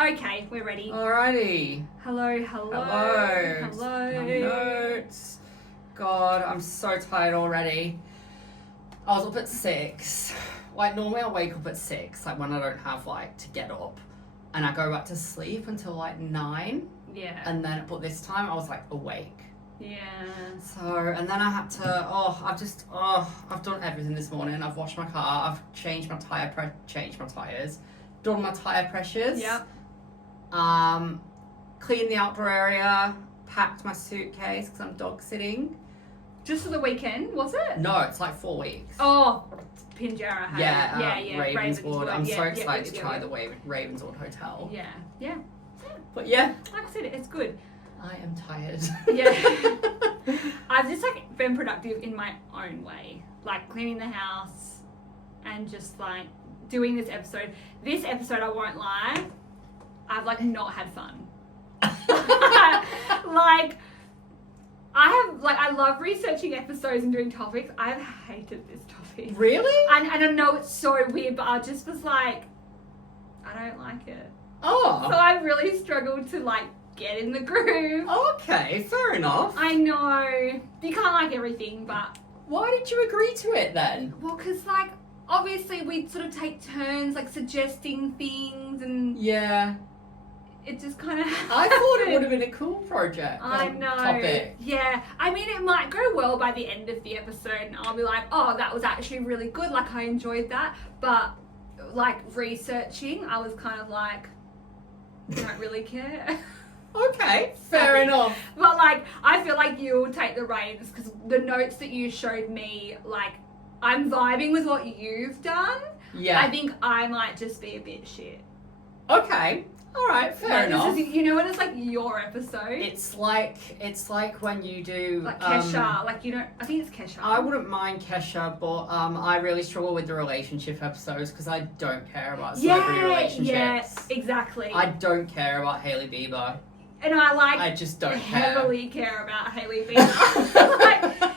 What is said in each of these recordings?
Okay, we're ready. Alrighty. Hello. My notes. God, I'm so tired already. I was up at 6. Like, normally I wake up at 6, like, when I don't have, like, to get up. And I go back to sleep until, like, 9. Yeah. And then, but this time I was, like, awake. Yeah. So, and then I had to, I've done everything this morning. I've washed my car, I've changed my tyres, done my tyre pressures. Yep. Cleaned the outdoor area, packed my suitcase because I'm dog sitting. Just for the weekend, was it? No, it's like 4 weeks. Oh, Pinjarra. Hey? Yeah, Ravenswood. I'm so excited to try the Ravenswood Hotel. Yeah. But yeah. Like I said, it's good. I am tired. Yeah. I've just like been productive in my own way. Like cleaning the house and just like doing this episode. This episode, I won't lie, I've like not had fun. Like I love researching episodes and doing topics. I've hated this topic. Really? And I know it's so weird, but I just was like, I don't like it. Oh. So I really struggled to like get in the groove. Okay, fair enough. I know. You can't like everything, but... Why did you agree to it then? Well, because like, obviously we'd sort of take turns like suggesting things and... Yeah. It just kind of I thought it would have been a cool project. I know. Topic. Yeah. I mean, it might go well by the end of the episode and I'll be like, oh, that was actually really good. Like, I enjoyed that. But, like, researching, I was kind of like, I don't really care. Okay, fair enough. But, like, I feel like you'll take the reins because the notes that you showed me, like, I'm vibing with what you've done. Yeah. I think I might just be a bit shit. Okay. All right, fair enough. You know when it's like your episode? It's like when you do like Kesha, like you know, I think it's Kesha. I wouldn't mind Kesha, but I really struggle with the relationship episodes because I don't care about celebrity relationships. Yeah, exactly. I don't care about Hailey Bieber. And I just don't heavily care about Hailey Bieber.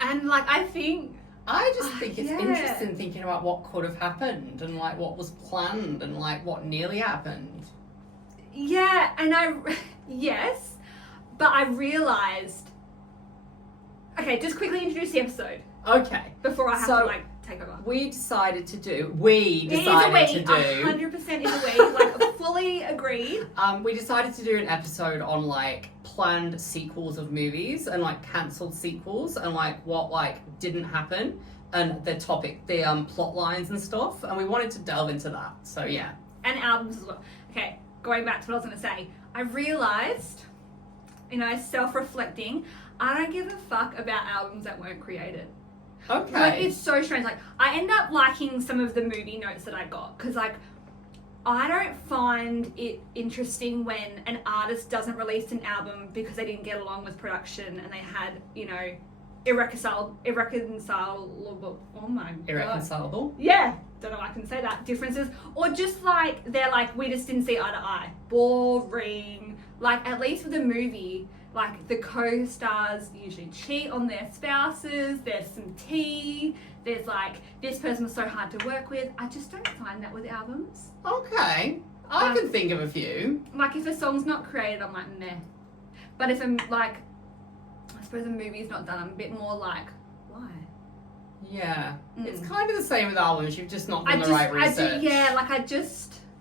And like I think it's interesting thinking about what could have happened and like what was planned and like what nearly happened. Yeah, and yes, but I realised. Okay, just quickly introduce the episode. Okay. Before I have to like take over. We decided to do. 100% is a we. Like fully agreed. We decided to do an episode on like planned sequels of movies and like cancelled sequels and like what like didn't happen and the plot lines and stuff, and we wanted to delve into that. So yeah. And albums as well. Okay, going back to what I was going to say, I realised, self-reflecting, I don't give a fuck about albums that weren't created. Okay. Like, it's so strange. Like, I end up liking some of the movie notes that I got because, like, I don't find it interesting when an artist doesn't release an album because they didn't get along with production and they had, irreconcilable. Oh my god. Irreconcilable? Yeah. Don't know if I can say that. Differences. Or just like, they're like, we just didn't see eye to eye. Boring. Like, at least with a movie, like, the co-stars usually cheat on their spouses. There's some tea. There's like, this person was so hard to work with. I just don't find that with albums. Okay. I can think of a few. Like, if a song's not created, I'm like, meh. But if I'm like, I suppose a movie's not done, I'm a bit more like, why? Yeah. It's kind of the same with albums. You've just not done the right research.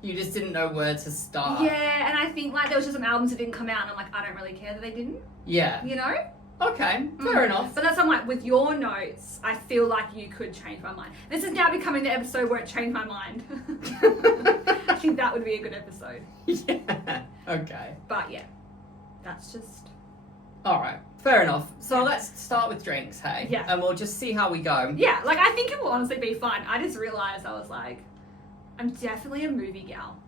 You just didn't know where to start. Yeah, and I think like there was just some albums that didn't come out and I'm like, I don't really care that they didn't. Yeah. You know? Okay, fair enough. But that's I'm like, with your notes, I feel like you could change my mind. This is now becoming the episode where it changed my mind. I think that would be a good episode. Yeah. Okay. But yeah, that's just... Alright, fair enough. So let's start with drinks, hey? Yeah. And we'll just see how we go. Yeah, like I think it will honestly be fine. I just realised I was like, I'm definitely a movie gal.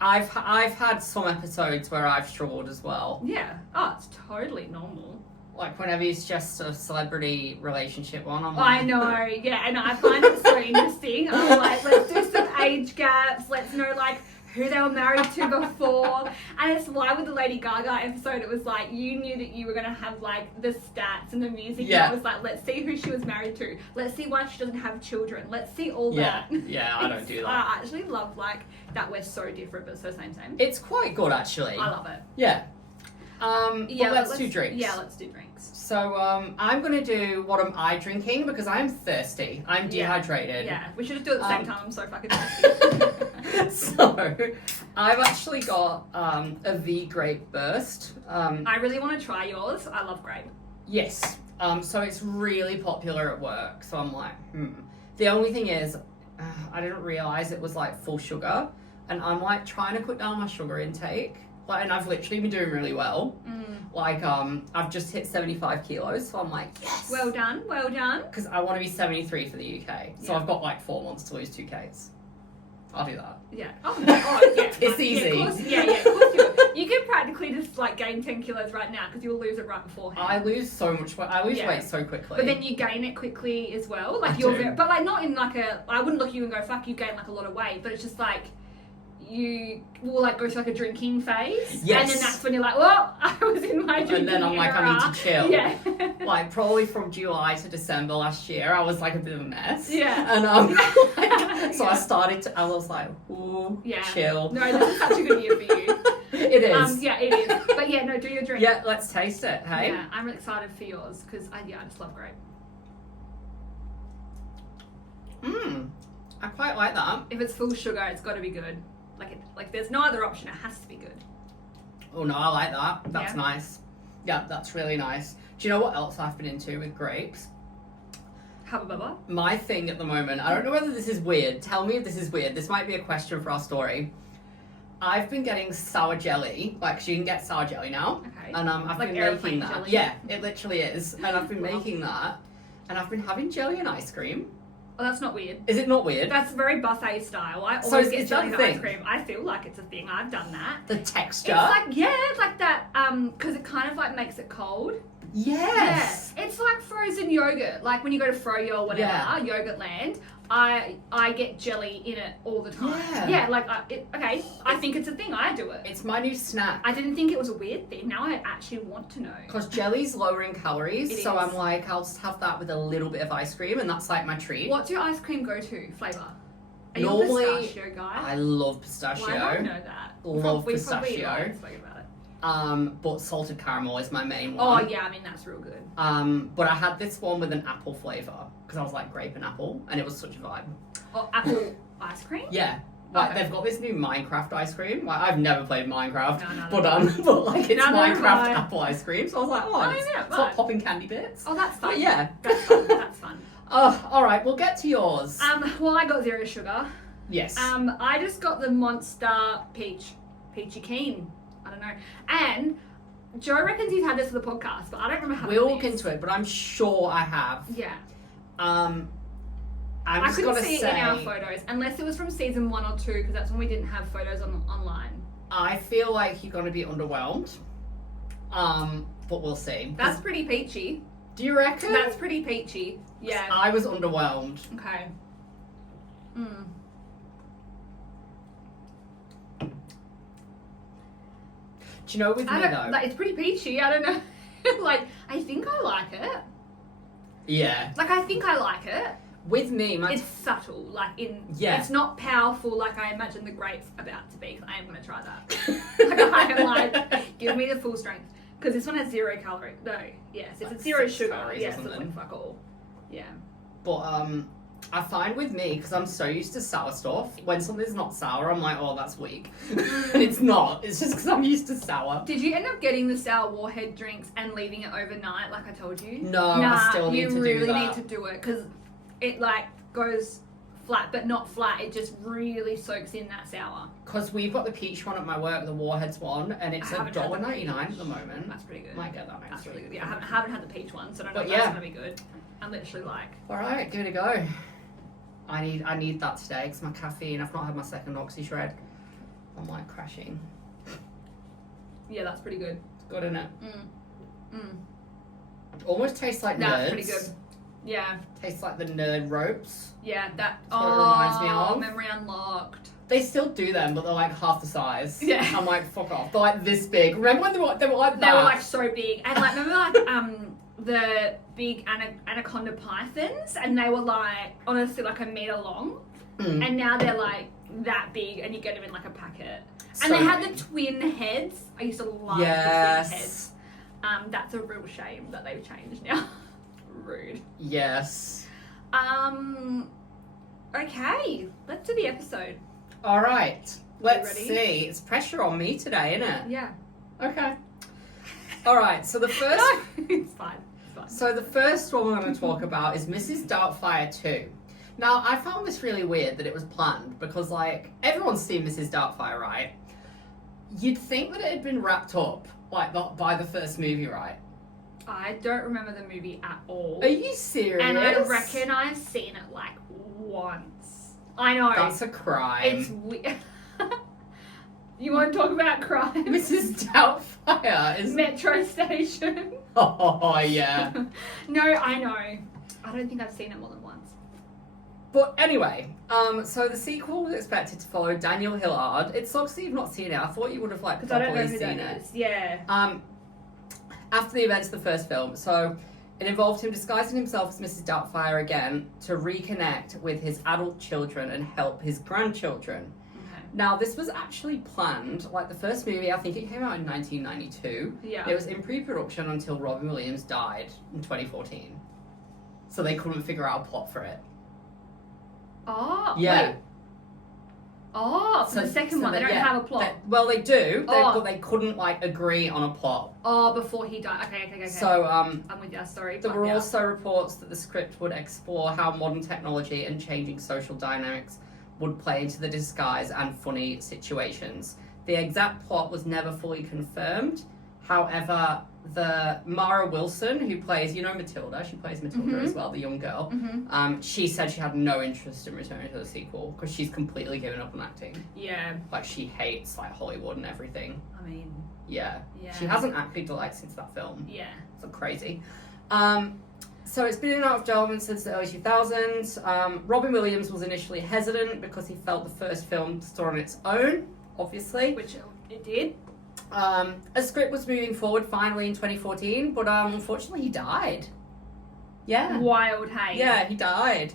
I've had some episodes where I've struggled as well. Yeah. Oh, it's totally normal. Like whenever it's just a celebrity relationship one, I'm like... I know, yeah, and I find it so interesting. I'm like, let's do some age gaps. Let's know, like, who they were married to before. And it's why with the Lady Gaga episode, it was like, you knew that you were going to have like the stats and the music. Yeah. And it was like, let's see who she was married to. Let's see why she doesn't have children. Let's see all Yeah, that. yeah, I don't do that. I actually love like that we're so different, but so same. It's quite good, actually. I love it. Yeah. Well, let's do drinks. Yeah, let's do drinks. So, I'm going to do what am I drinking because I'm thirsty. I'm dehydrated. Yeah, we should just do it at the same time. I'm so fucking thirsty. So, I've actually got a V grape burst. I really want to try yours. I love grape. Yes. So it's really popular at work. So I'm like, The only thing is, I didn't realize it was like full sugar, and I'm like trying to cut down my sugar intake. Like, and I've literally been doing really well. Like, I've just hit 75 kilos, so I'm like, yes. Well done, well done. Because I want to be 73 for the UK, so I've got like 4 months to lose 2 Ks. I'll do that. Yeah. Oh yeah. It's easy. Yeah, of course you will. You can practically just like gain 10 kilos right now because you'll lose it right beforehand. I lose so much weight. I lose weight so quickly. But then you gain it quickly as well. Like but like not in like I wouldn't look at you and go, fuck, you gain like a lot of weight. But it's just like you will like go through like a drinking phase. Yes. And then that's when you're like, well, I was in my drinking And then I'm like, era. I need to chill. Yeah. Like probably from July to December last year, I was like a bit of a mess. Yeah. And so I was like, ooh, chill. No, this is such a good year for you. It is. Yeah, it is. But yeah, no, do your drink. Yeah, let's taste it, hey? Yeah, I'm really excited for yours because I just love grape. I quite like that. If it's full sugar, it's got to be good. Like there's no other option. It has to be good. Oh no, I like that. That's nice. Yeah, that's really nice. Do you know what else I've been into with grapes? Hubba bubba. My thing at the moment, I don't know whether this is weird. Tell me if this is weird. This might be a question for our story. I've been getting sour jelly. Like, you can get sour jelly now. Okay. And I've like been airplane making that. jelly? Yeah, it literally is. And I've been making that. And I've been having jelly and ice cream. Oh, that's not weird. Is it not weird? That's very buffet style. I So always is get that jelly a and thing? ice cream. I feel like it's a thing. I've done that. The texture? It's like that, because it kind of like makes it cold. Yes. Yeah. It's like frozen yogurt. Like when you go to Froyo or whatever, Yogurt Land, I get jelly in it all the time. Yeah. I think it's a thing. I do it. It's my new snack. I didn't think it was a weird thing. Now I actually want to know. Because jelly's lower in calories, It so is. I'm like, I'll just have that with a little bit of ice cream, and that's like my treat. What's your ice cream go-to flavour? Are Normally, you a pistachio guy? I love pistachio. Well, I don't know that. Love We pistachio. probably spoke about it. But salted caramel is my main Oh one. yeah, I mean that's real good. But I had this one with an apple flavour because I was like grape and apple, and it was such a vibe. Oh, apple ice cream? Yeah. Like Okay. they've got this new Minecraft ice cream. Like I've never played Minecraft, No. but like it's No, Minecraft right. apple ice cream. So I was like, Oh, it's yeah, not right. popping candy bits. Oh, that's fun. But yeah. That's fun. That's fun. Oh, all right. We'll get to yours. Well, I got zero sugar. Yes. I just got the Monster Peachy Keen. I don't know. And Joe reckons he's had this for the podcast, but I don't remember how. We'll look into it, but I'm sure I have. Yeah. I'm I just couldn't gonna see say, it in our photos, unless it was from season 1 or 2, because that's when we didn't have photos online. I feel like you're gonna be underwhelmed. But we'll see. That's pretty peachy. Do you reckon? That's pretty peachy. Yeah. I was underwhelmed. Okay. Do you know with me though? Like, it's pretty peachy. I don't know. Like, I think I like it. Yeah. Like, I think I like it. With me, It's subtle. Like, Yeah. It's not powerful like I imagine the grape's about to be. 'Cause I am going to try that. Like, I'm like, give me the full strength. Because this one has 0 calories. No, yes. If Like it's 0 6 sugar, calories or yes, it's something. like fuck all. Yeah. But I find with me, because I'm so used to sour stuff, when something's not sour, I'm like, oh, that's weak. And it's not. It's just because I'm used to sour. Did you end up getting the sour warhead drinks and leaving it overnight like I told you? No, I still need to do that. You really need to do it because it like goes flat, but not flat. It just really soaks in that sour. Because we've got the peach one at my work, the Warheads one, and it's I haven't had the $1.99 at peach. the moment. That's pretty good. Might get that next That's really week. good. Yeah, I haven't had the peach one, so I don't know But if that's yeah. gonna be good. I'm literally like, All right, give it a go. I need that today because my caffeine. I've not had my second oxy shred. I'm like crashing. yeah, that's pretty good. It's good, isn't it? Mm. Almost tastes like nerds. That's pretty good. Yeah, Tastes like the nerd ropes. yeah. That. That's what it reminds me of. Memory unlocked. They still do them, but they're like half the size. Yeah. I'm like, fuck off. They're like this big. Remember when they were like that? They were like so big. And like, remember like the big anaconda pythons? And they were like, honestly, like a meter long. And now they're like that big and you get them in like a packet. And they had the twin heads. I used to love the twin heads. That's a real shame that they've changed now. Rude. Yes. Okay, let's do the episode. All right. Let's ready? see. It's pressure on me today, isn't it? Yeah. Okay. All right. So the first. No, it's fine. It's fine. So the first one we're going to talk about is Mrs. Doubtfire 2. Now, I found this really weird that it was planned because, like, everyone's seen Mrs. Doubtfire, right? You'd think that it had been wrapped up, like, by the first movie, right? I don't remember the movie at all. Are you serious? And I reckon I've seen it, like, once. I know. That's a crime. It's weird. You want to talk about crime? Mrs. Doubtfire is... Metro Station. Oh, yeah. No, I know. I don't think I've seen it more than once. But anyway, so the sequel was expected to follow Daniel Hillard. It sucks that you've not seen it. I thought you would have, like, Because I don't know properly who seen that it. is. Yeah. After the events of the first film. So it involved him disguising himself as Mrs. Doubtfire again to reconnect with his adult children and help his grandchildren. Okay. Now, this was actually planned. Like, the first movie, I think it came out in 1992. Yeah. It was in pre-production until Robin Williams died in 2014. So they couldn't figure out a plot for it. Oh. Yeah. Wait. Oh, so the second one, they don't have a plot. They do, Oh. but they couldn't, like, agree on a plot. Oh, before he died. Okay. So, I'm with you, sorry. there were also reports that the script would explore how modern technology and changing social dynamics would play into the disguise and funny situations. The exact plot was never fully confirmed. However, the Mara Wilson, who plays, Matilda, she plays Matilda as well, the young girl, she said she had no interest in returning to the sequel because she's completely given up on acting. Yeah. Like, she hates, like, Hollywood and everything. I mean... Yeah. Yeah. She hasn't acted, like, since that film. Yeah. It's crazy. So it's been in and out of development since the early 2000s. Robin Williams was initially hesitant because he felt the first film stood on its own, obviously. Which it did. A script was moving forward finally in 2014, but unfortunately he died. Yeah. Wild, hey. Yeah, he died.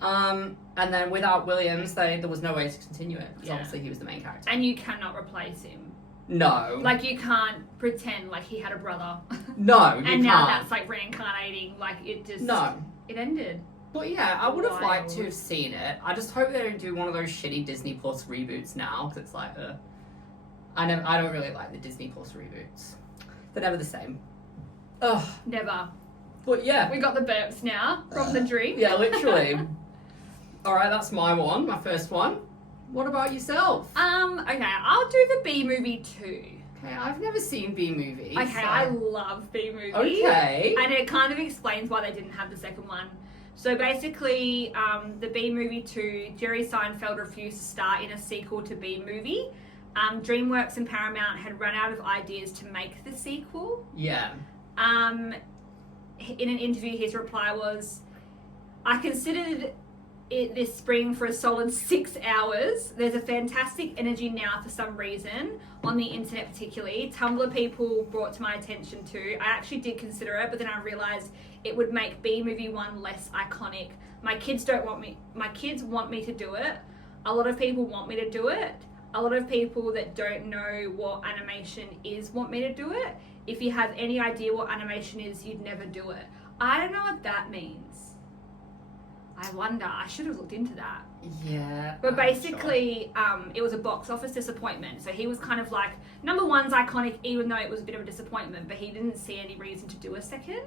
And then without Williams, there was no way to continue it because obviously he was the main character. And you cannot replace him. No. Like, you can't pretend like he had a brother. No, you and can't. now that's like reincarnating. Like, it just... No. It ended. But yeah, I would have liked to Wild. have seen it. I just hope they don't do one of those shitty Disney Plus reboots now, because it's like, I don't really like the Disney Plus reboots. They're never the same. Ugh. Never. But yeah. We got the burps now from the drink. Yeah, literally. Alright, that's my one, my first one. What about yourself? Okay, I'll do the B movie too. Okay, I've never seen B movies. Okay, so... I love B movie. Okay. And it kind of explains why they didn't have the second one. So basically, the B movie 2, Jerry Seinfeld refused to star in a sequel to B movie. DreamWorks and Paramount had run out of ideas to make the sequel. Yeah. In an interview, his reply was, I considered it this spring for a solid 6 hours. There's a fantastic energy now for some reason, on the internet particularly. Tumblr people brought to my attention too. I actually did consider it, but then I realised it would make B movie 1 less iconic. My kids want me to do it. A lot of people want me to do it. A lot of people that don't know what animation is want me to do it. If you have any idea what animation is, you'd never do it. I don't know what that means. I wonder. I should have looked into that. Yeah. But basically, it was a box office disappointment. So he was kind of like, number 1's iconic, even though it was a bit of a disappointment, but he didn't see any reason to do a second.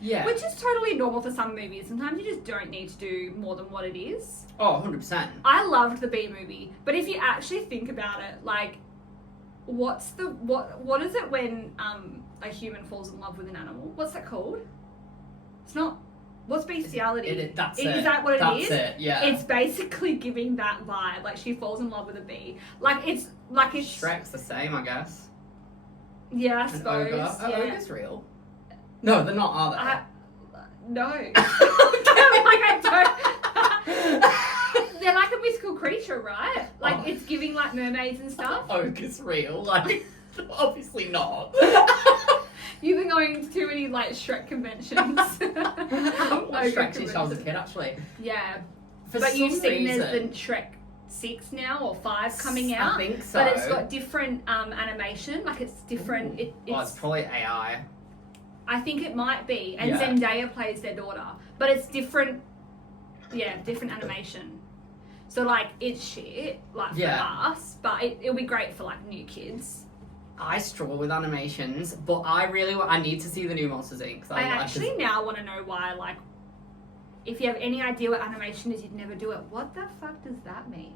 Yeah. Which is totally normal for some movies. Sometimes you just don't need to do more than what it is. Oh, 100%. I loved the B movie, but if you actually think about it, like, what is it when a human falls in love with an animal? What's that called? It's not. What's bestiality? Is that what it is? That's it, yeah. It's basically giving that vibe. Like, she falls in love with a bee. It's Shrek's the same, I guess. Yeah, I An suppose. ogre. Are Yeah. ogres real? No, they're not, are they? No. I don't. they're like a mythical creature, right? Like it's giving like mermaids and stuff. Oak is real. Like, obviously not. You've been going to too many like Shrek conventions. I watched Shrek since I was a kid, actually. Yeah. For but you've some seen reason, there's the Shrek 6 now or 5 coming out. I think so. But it's got different animation. Like it's different. It's probably AI. I think it might be. And Yeah. Zendaya plays their daughter. But it's different. Yeah, different animation. So like it's shit like for us, but it'll be great for like new kids. I struggle with animations, but I need to see the new Monsters Inc. I actually now want to know why, like, if you have any idea what animation is, you'd never do it. What the fuck does that mean?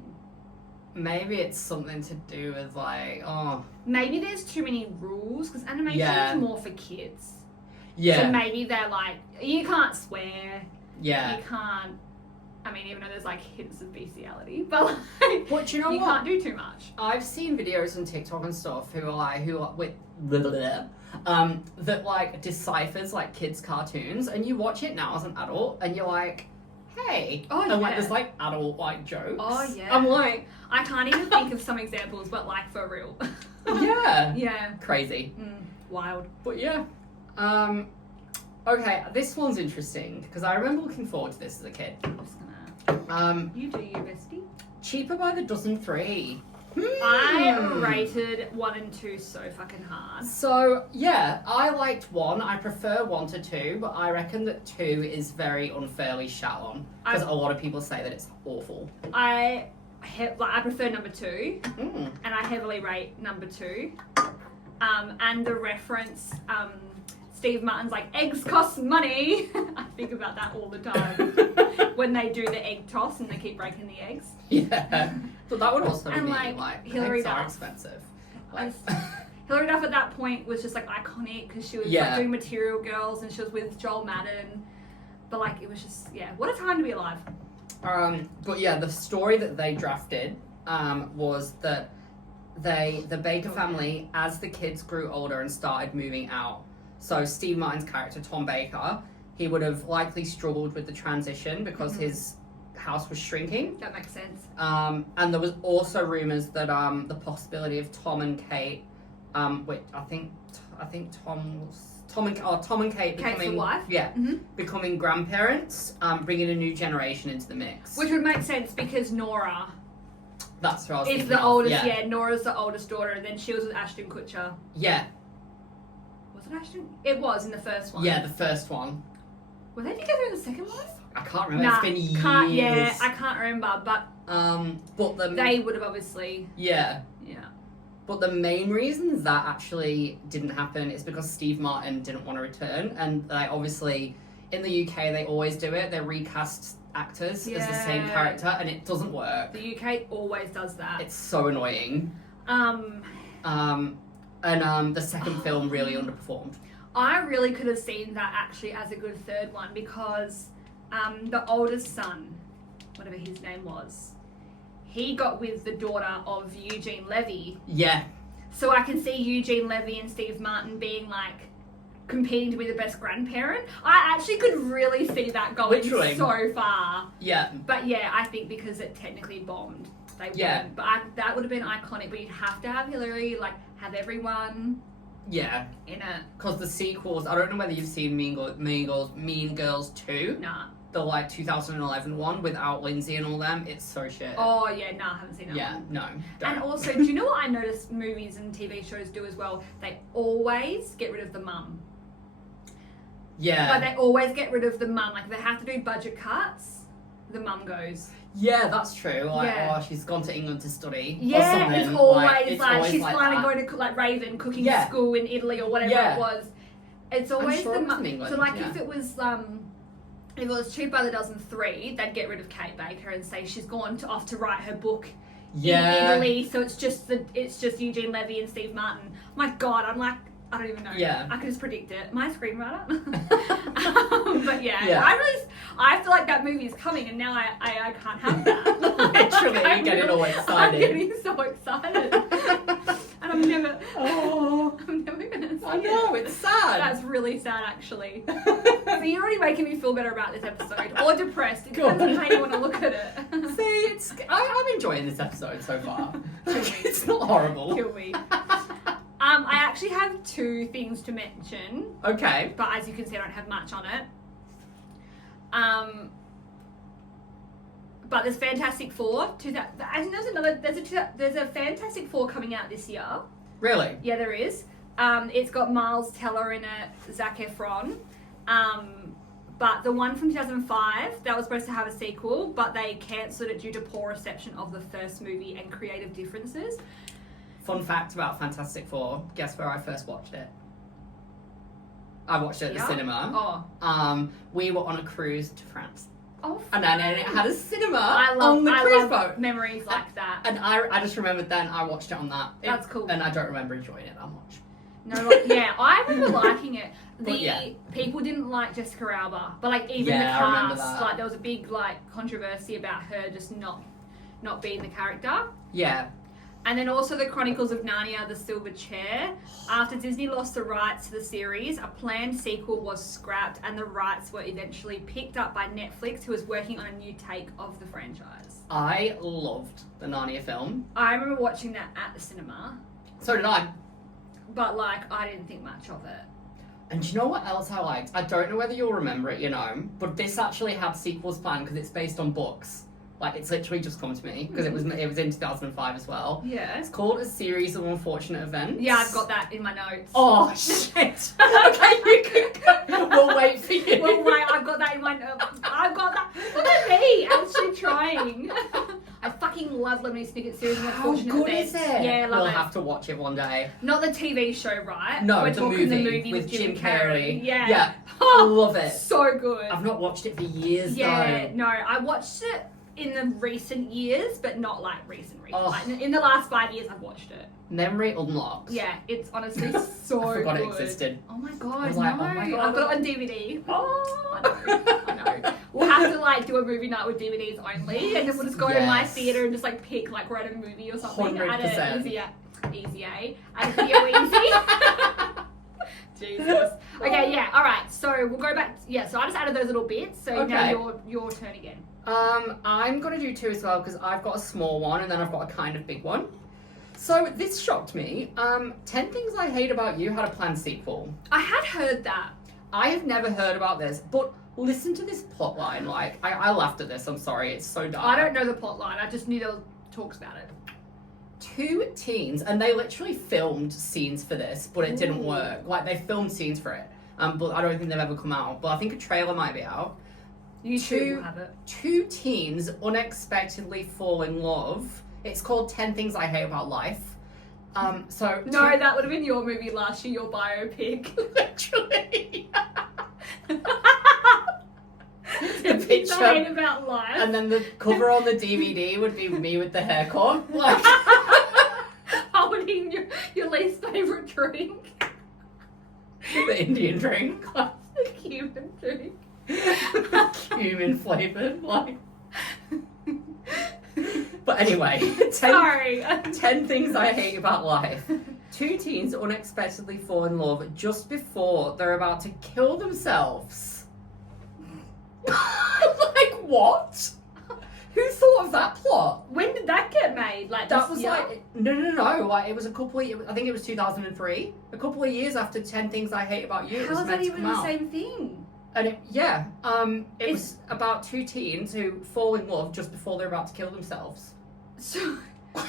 Maybe it's something to do with, like, Maybe there's too many rules, because animation is more for kids. Yeah. So maybe they're like, you can't swear. Yeah. You can't, I mean, even though there's, like, hints of bestiality, but, like, but you know you what? can't do too much. I've seen videos on TikTok and stuff who are with that like deciphers like kids' cartoons, and you watch it now as an adult, and you're like, hey, and like there's like adult like jokes. Oh yeah. I'm like, I can't even think of some examples, but like for real. yeah, yeah, crazy, wild. But yeah, okay, this one's interesting because I remember looking forward to this as a kid. I'm just gonna. You do your bestie. Cheaper by the dozen 3. I rated 1 and 2 so fucking hard. So, yeah, I liked 1. I prefer 1 to 2, but I reckon that 2 is very unfairly shat on. Because a lot of people say that it's awful. I prefer number 2. And I heavily rate number 2. And the reference, Steve Martin's like, eggs cost money. I think about that all the time. When they do the egg toss and they keep breaking the eggs. Yeah. But that would also and mean, like Hillary eggs Duff. are Expensive. Like, Hillary Duff at that point was just like iconic because she was like doing Material Girls and she was with Joel Madden. But like, it was just, what a time to be alive. But yeah, the story that they drafted was that the Baker family, as the kids grew older and started moving out, so Steve Martin's character, Tom Baker, he would have likely struggled with the transition because his house was shrinking. That makes sense. And there was also rumours that the possibility of Tom and Kate, which I think Tom and Kate becoming Kate's the wife? Becoming grandparents, bringing a new generation into the mix. Which would make sense because Nora That's what I was is thinking the of. oldest. Yeah, Nora's the oldest daughter, and then she was with Ashton Kutcher. Yeah. Was it Ashton? It was in the first one. Yeah, the first one. Were they together in the second one? I can't remember. It's been years. I can't remember, but they would have obviously. Yeah. Yeah. But the main reason that actually didn't happen is because Steve Martin didn't want to return, and they obviously in the UK they always do it. They recast actors as the same character, and it doesn't work. The UK always does that. It's so annoying. And the second film really underperformed. I really could have seen that actually as a good third one because the oldest son, whatever his name was, he got with the daughter of Eugene Levy. Yeah. So I can see Eugene Levy and Steve Martin being like competing to be the best grandparent. I actually could really see that going so far. Yeah. But yeah, I think because it technically bombed, they wouldn't. But that would have been iconic. But you'd have to have Hillary, like have everyone. Yeah. In it. Because the sequels, I don't know whether you've seen Mean Girls 2. Nah. The like 2011 one without Lindsay and all them. It's so shit. Oh yeah, nah, I haven't seen that one. No. Don't. And also, do you know what I noticed movies and TV shows do as well? They always get rid of the mum. Yeah. Like they always get rid of the mum. Like if they have to do budget cuts, the mum goes. Yeah, that's true. Like, she's gone to England to study. Yeah, or something. it's always like she's like finally that. going to like Raven cooking school in Italy or whatever it was. It's always the mum. So like if it was Cheap by the Dozen 3, they'd get rid of Kate Baker and say she's gone off to write her book in Italy. So it's just Eugene Levy and Steve Martin. My God, I'm like. I don't even know. Yeah. I can just predict it. My screenwriter. But I feel like that movie is coming and now I can't have that. Literally, you're getting all excited. I'm getting so excited. And I'm never going to see I know, it's sad. That's really sad actually. So you're already making me feel better about this episode. Or depressed. It depends on how you want to look at it. See, I'm enjoying this episode so far. Kill me. It's not horrible. Kill me. I actually have 2 things to mention. Okay. But as you can see, I don't have much on it. But there's Fantastic Four. I think there's a Fantastic Four coming out this year. Really? Yeah, there is. It's got Miles Teller in it, Zac Efron. But the one from 2005, that was supposed to have a sequel, but they cancelled it due to poor reception of the first movie and creative differences. Fun fact about Fantastic Four, guess where I first watched it? I watched it at the cinema. Oh. We were on a cruise to France. Oh, and then it had a cinema on the cruise boat. Memories like that. And I just remembered then I watched it on that. That's cool. And I don't remember enjoying it that much. No, yeah, I remember liking it. People didn't like Jessica Alba, but like even the cast, like there was a big like controversy about her just not being the character. Yeah. And then also the Chronicles of Narnia, The Silver Chair. After Disney lost the rights to the series, a planned sequel was scrapped and the rights were eventually picked up by Netflix, who was working on a new take of the franchise. I loved the Narnia film. I remember watching that at the cinema. So did I. But like, I didn't think much of it. And do you know what else I liked? I don't know whether you'll remember it, but this actually had sequels planned because it's based on books. Like, it's literally just come to me, because it was in 2005 as well. Yeah. It's called A Series of Unfortunate Events. Yeah, I've got that in my notes. Oh, shit. Okay, you can go. We'll wait for you. Well, wait, I've got that in my notes. I've got that. Look at me, actually trying. I fucking love Lemony Snicket's Series of Unfortunate Events. How good is it? Yeah, I love it. We'll have to watch it one day. Not the TV show, right? No, We're the talking movie with Jim Carrey. Yeah. Yeah, I love it. So good. I've not watched it for years, though. Yeah, no, I watched it in the recent years, but not like recent. Oh. Like, in the last 5 years, I've watched it. Memory unlocked. Yeah, it's honestly so I forgot good. it existed. Oh my god, I was like, no. oh my God. I've got it on DVD. Oh. I know. We'll have to like do a movie night with DVDs only, and then we'll just go to my theater and just like pick like random movie or something. 100%. Easy, eh? At a video easy. Jesus. Okay, yeah, alright, so we'll go back. Yeah, so I just added those little bits, so now your turn again. I'm going to do 2 as well, because I've got a small one and then I've got a kind of big one. So this shocked me. 10 Things I Hate About You had a planned sequel. I had heard that. I have never heard about this, but listen to this plotline. Like, I laughed at this, I'm sorry, it's so dark. I don't know the plotline, I just knew there was talks about it. 2 teens, and they literally filmed scenes for this, but it didn't work. Like, they filmed scenes for it, but I don't think they've ever come out. But I think a trailer might be out. YouTube will have it. 2 teens unexpectedly fall in love. It's called 10 Things I Hate About Life. No, that would have been your movie last year, your biopic. Literally. The picture. I hate about life. And then the cover on the DVD would be me with the haircut. Like, holding your least favourite drink. The Indian drink. The Cuban drink. Cumin flavoured, like. But anyway, 10 Things I Hate About Life. 2 teens unexpectedly fall in love just before they're about to kill themselves. Like, what? Who thought of that plot? When did that get made? Like, that was like no. Like, it was a couple of, I think it was 2003. A couple of years after 10 Things I Hate About You. How is that even the same thing? And it was about 2 teens who fall in love just before they're about to kill themselves. So,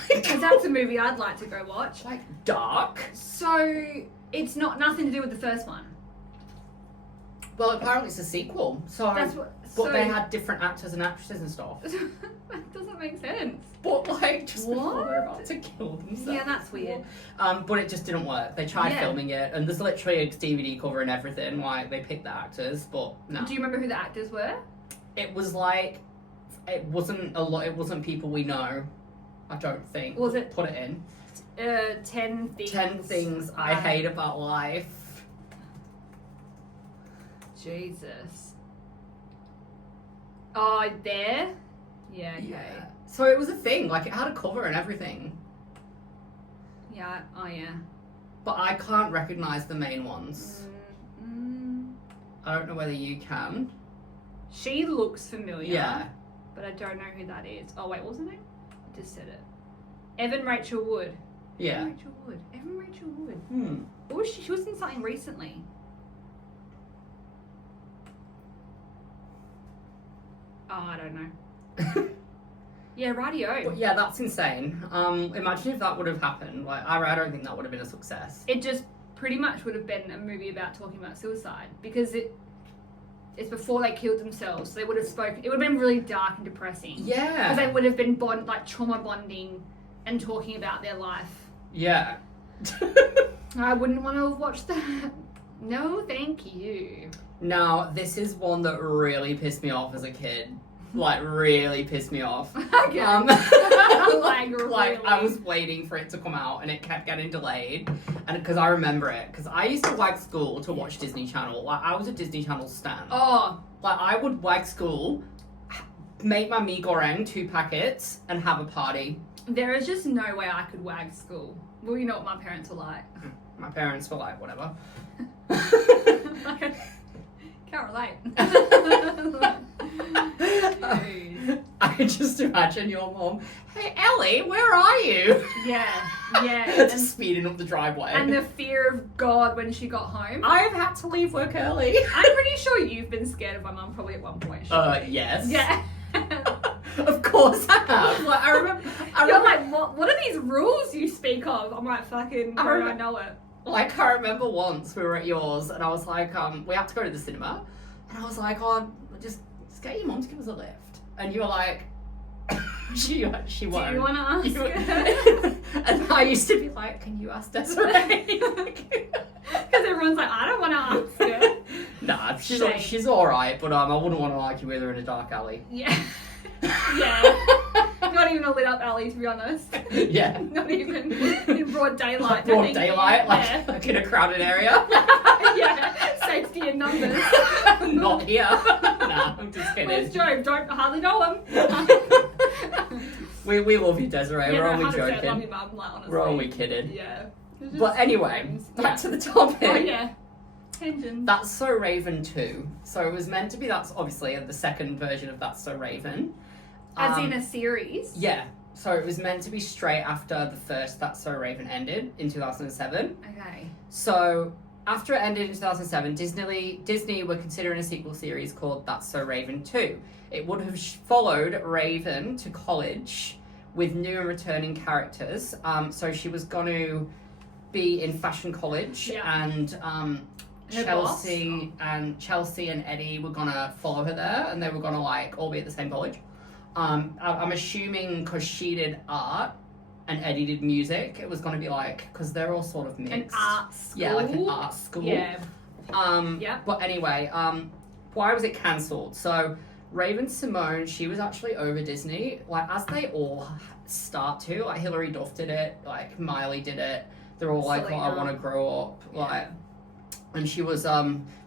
because that's a movie I'd like to go watch. Like, dark. So it's nothing to do with the first one. Well, apparently it's a sequel. But they had different actors and actresses and stuff. That doesn't make sense. But like, just before they're about to kill themselves. Yeah, that's weird. But it just didn't work. They tried filming it, and there's literally a DVD cover and everything. Like, they picked the actors, but no. Do you remember who the actors were? It was like, it wasn't a lot. It wasn't people we know. I don't think. Was it? Put it in. 10 things. 10 Things I Hate About Life. Jesus. Oh, there? Yeah, okay. Yeah. So it was a thing, like it had a cover and everything. Yeah, oh yeah. But I can't recognise the main ones. I don't know whether you can. She looks familiar. Yeah. but I don't know who that is. Oh, wait, what was her name? I just said it. Evan Rachel Wood. Yeah. Evan Rachel Wood. Hmm. What was she? She was in something recently. Oh, I don't know. Yeah, rightio. But yeah, that's insane. Imagine if that would have happened. Like, I don't think that would have been a success. It just pretty much would have been a movie about talking about suicide because it's before they killed themselves. So they would have spoken. It would have been really dark and depressing. Yeah. Because they would have been trauma bonding and talking about their life. Yeah. I wouldn't want to have watched that. No, thank you. Now, this is one that really pissed me off as a kid. Like, really pissed me off. Okay. Like, I was waiting for it to come out and it kept getting delayed. And because I remember it, because I used to wag school to watch Disney Channel. Like, I was a Disney Channel stan. Oh. Like, I would wag school, make my mee goreng 2 packets, and have a party. There is just no way I could wag school. Well, you know what my parents were like. My parents were like, whatever. Can't relate. I can just imagine your mom, hey Ellie, where are you? Yeah. Just speeding up the driveway. And the fear of God when she got home. I've had to leave work early. I'm pretty sure you've been scared of my mum probably at one point. Yes. Yeah. Of course I have. Like, I remember. You're like, what are these rules you speak of? I'm like, fucking, I know it. Like, I remember once we were at yours and I was like, we had to go to the cinema. And I was like, oh, just get your mum to give us a lift. And you were like, she won't. Do you want to ask? And I used to be like, can you ask Desiree? Because everyone's like, I don't want to ask her. Nah, she's alright, but I wouldn't want to argue with her in a dark alley. Yeah. Yeah. Not even a lit up alley, to be honest. Yeah. Not even in broad daylight. Broad daylight, like in a crowded area. Yeah. Safety in numbers. Not here. Nah, I'm just kidding. Where's Joe? Don't hardly know him. We love you, Desiree. Yeah, We're only 100% joking. love you, Mum, like, honestly. We're only kidding. Yeah. But anyway, back to the topic. Oh, yeah. Tangent. That's So Raven 2. So it was meant to be, that's obviously the second version of That's So Raven. As in a series? Yeah. So it was meant to be straight after the first That's So Raven ended in 2007. Okay. So after it ended in 2007, Disney were considering a sequel series called That's So Raven 2. It would have followed Raven to college with new and returning characters. So she was going to be in fashion college, and Chelsea and Eddie were gonna follow her there, and they were gonna like all be at the same college. I'm assuming because she did art and Eddie did music, it was gonna be like, because they're all sort of mixed. An art school. Yeah, like an art school. Yeah. But anyway, why was it cancelled? So Raven Simone, she was actually over Disney, like as they all start to. Like Hilary Duff did it, like Miley did it. They're all like, oh, I want to grow up, like. And she was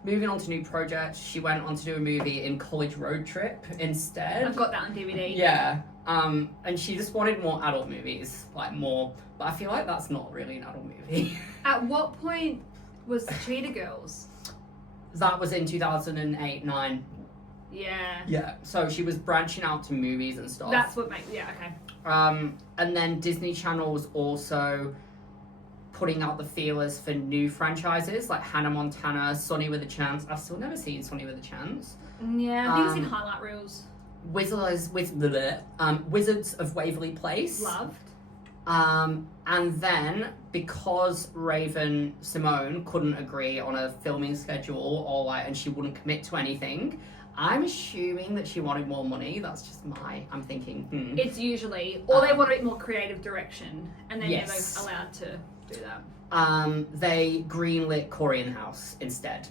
moving on to new projects. She went on to do a movie in College Road Trip instead. I've got that on DVD. Yeah. And she just wanted more adult movies, like more. But I feel like that's not really an adult movie. At what point was Cheetah Girls? That was in 2008-9. Yeah. Yeah. So she was branching out to movies and stuff. That's what makes, yeah, okay. And then Disney Channel was also putting out the feelers for new franchises like Hannah Montana, Sonny with a Chance. I've still never seen Sonny with a Chance. Yeah, I think it's in highlight reels. Wizards of Waverly Place. Loved. And then because Raven Simone couldn't agree on a filming schedule or like, and she wouldn't commit to anything, I'm assuming that she wanted more money. That's just I'm thinking. It's usually, or they want a bit more creative direction, and they're never Yes. allowed to do that. They greenlit Corey in the House instead.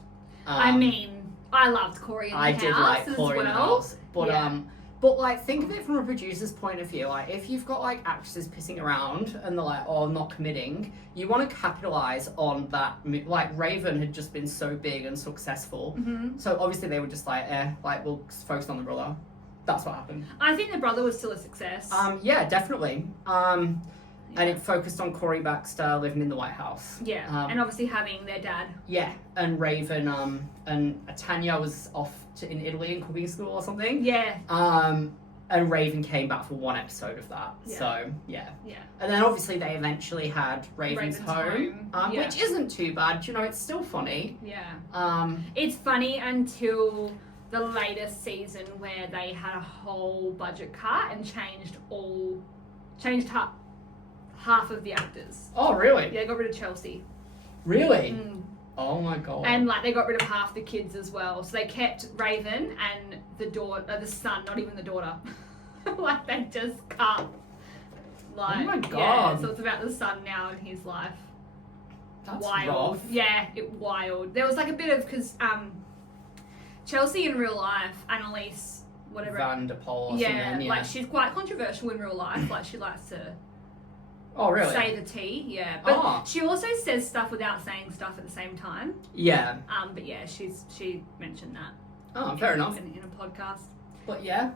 I mean, I loved Corey in the House. I did like Corey in the House, but yeah. But like, think of it from a producer's point of view. Like, if you've got like actresses pissing around and they're like, "Oh, I'm not committing," you want to capitalize on that. Like, Raven had just been so big and successful, so obviously they were just like, like we'll focus on the brother. That's what happened. I think the brother was still a success. Yeah, definitely. And it focused on Corey Baxter living in the White House. Yeah, and obviously having their dad. Yeah, and Raven, and Tanya was off in Italy in cooking school or something. Yeah. And And Raven came back for one episode of that. Yeah. So, yeah. Yeah. And then obviously they eventually had Raven's Home. Yeah. Which isn't too bad. You know, it's still funny. Yeah. It's funny until the latest season where they had a whole budget cut and changed half of the actors. Oh, really? Yeah, they got rid of Chelsea. Really? Oh my god. And like they got rid of half the kids as well. So they kept Raven and the son, not even the daughter. Like they just cut. Like, oh my god. Yeah, so it's about the son now in his life. That's wild. rough. Yeah, wild. There was like a bit of because Chelsea in real life, Annalise, whatever. Van der Pol or yeah, something. Yeah, like she's quite controversial in real life. Like she likes to. Oh, really? Say the T, yeah. But she also says stuff without saying stuff at the same time. Yeah. But yeah, she mentioned that. Oh, fair enough. In a podcast. But yeah,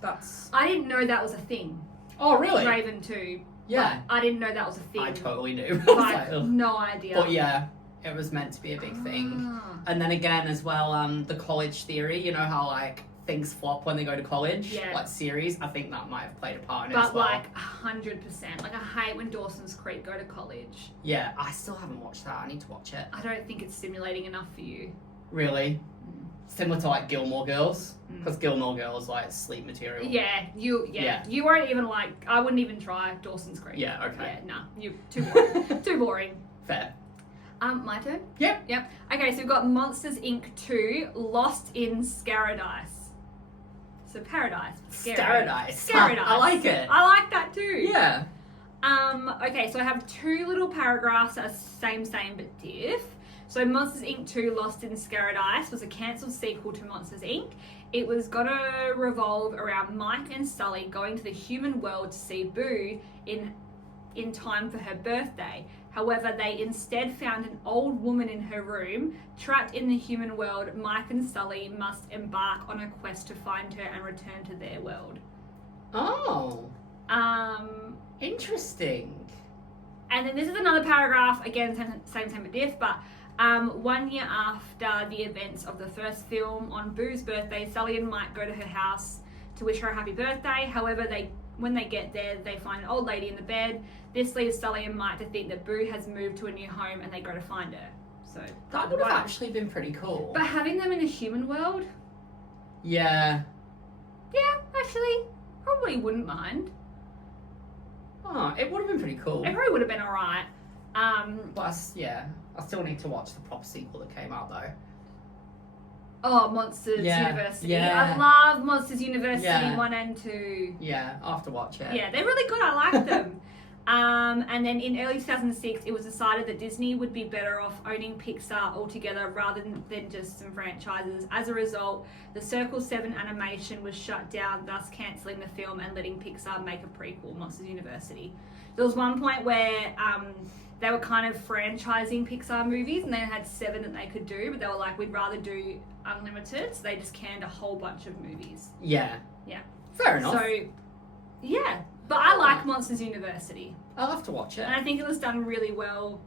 that's... I didn't know that was a thing. Oh, really? Raven too. Yeah. I didn't know that was a thing. I totally knew. Like, no idea. But yeah, it was meant to be a big thing. And then again as well, the college theory, you know how like things flop when they go to college, like series. I think that might have played a part in it as well. But like 100%. Like I hate when Dawson's Creek go to college. Yeah, I still haven't watched that. I need to watch it. I don't think it's stimulating enough for you. Really? Similar to like Gilmore Girls, because Gilmore Girls like sleep material. Yeah, you won't even like. I wouldn't even try Dawson's Creek. Yeah, okay. Yeah, nah, you too boring. Too boring. Fair. My turn. Yep. Okay, so we've got Monsters Inc. 2, Lost in Scaradise. So Paradise. Scaradise. Scaradise. I like it. I like that too. Yeah. Okay, so I have two little paragraphs that are same but diff. So Monsters Inc. 2 Lost in Scaradise was a cancelled sequel to Monsters Inc. It was gonna revolve around Mike and Sully going to the human world to see Boo in time for her birthday. However, they instead found an old woman in her room. Trapped in the human world, Mike and Sully must embark on a quest to find her and return to their world. Oh. Interesting. And then this is another paragraph, again, same but diff, but 1 year after the events of the first film, on Boo's birthday, Sully and Mike go to her house to wish her a happy birthday. However, when they get there, they find an old lady in the bed. This leads Sully and Mike to think that Boo has moved to a new home and they go to find her. So that would have actually been pretty cool. But having them in a human world? Yeah. Yeah, actually, probably wouldn't mind. Oh, it would have been pretty cool. It probably would have been alright. But I still need to watch the proper sequel that came out though. Oh, Monsters University. Yeah. I love Monsters University 1 and 2. Yeah, I'll have to watch it. Yeah, they're really good. I like them. And then in early 2006, it was decided that Disney would be better off owning Pixar altogether rather than just some franchises. As a result, the Circle 7 animation was shut down, thus cancelling the film and letting Pixar make a prequel, Monsters University. There was one point where they were kind of franchising Pixar movies and they had 7 that they could do, but they were like, we'd rather do unlimited, so they just canned a whole bunch of movies. Yeah. Yeah. Fair enough. So, yeah. But I like Monsters University. I'll have to watch it. And I think it was done really well.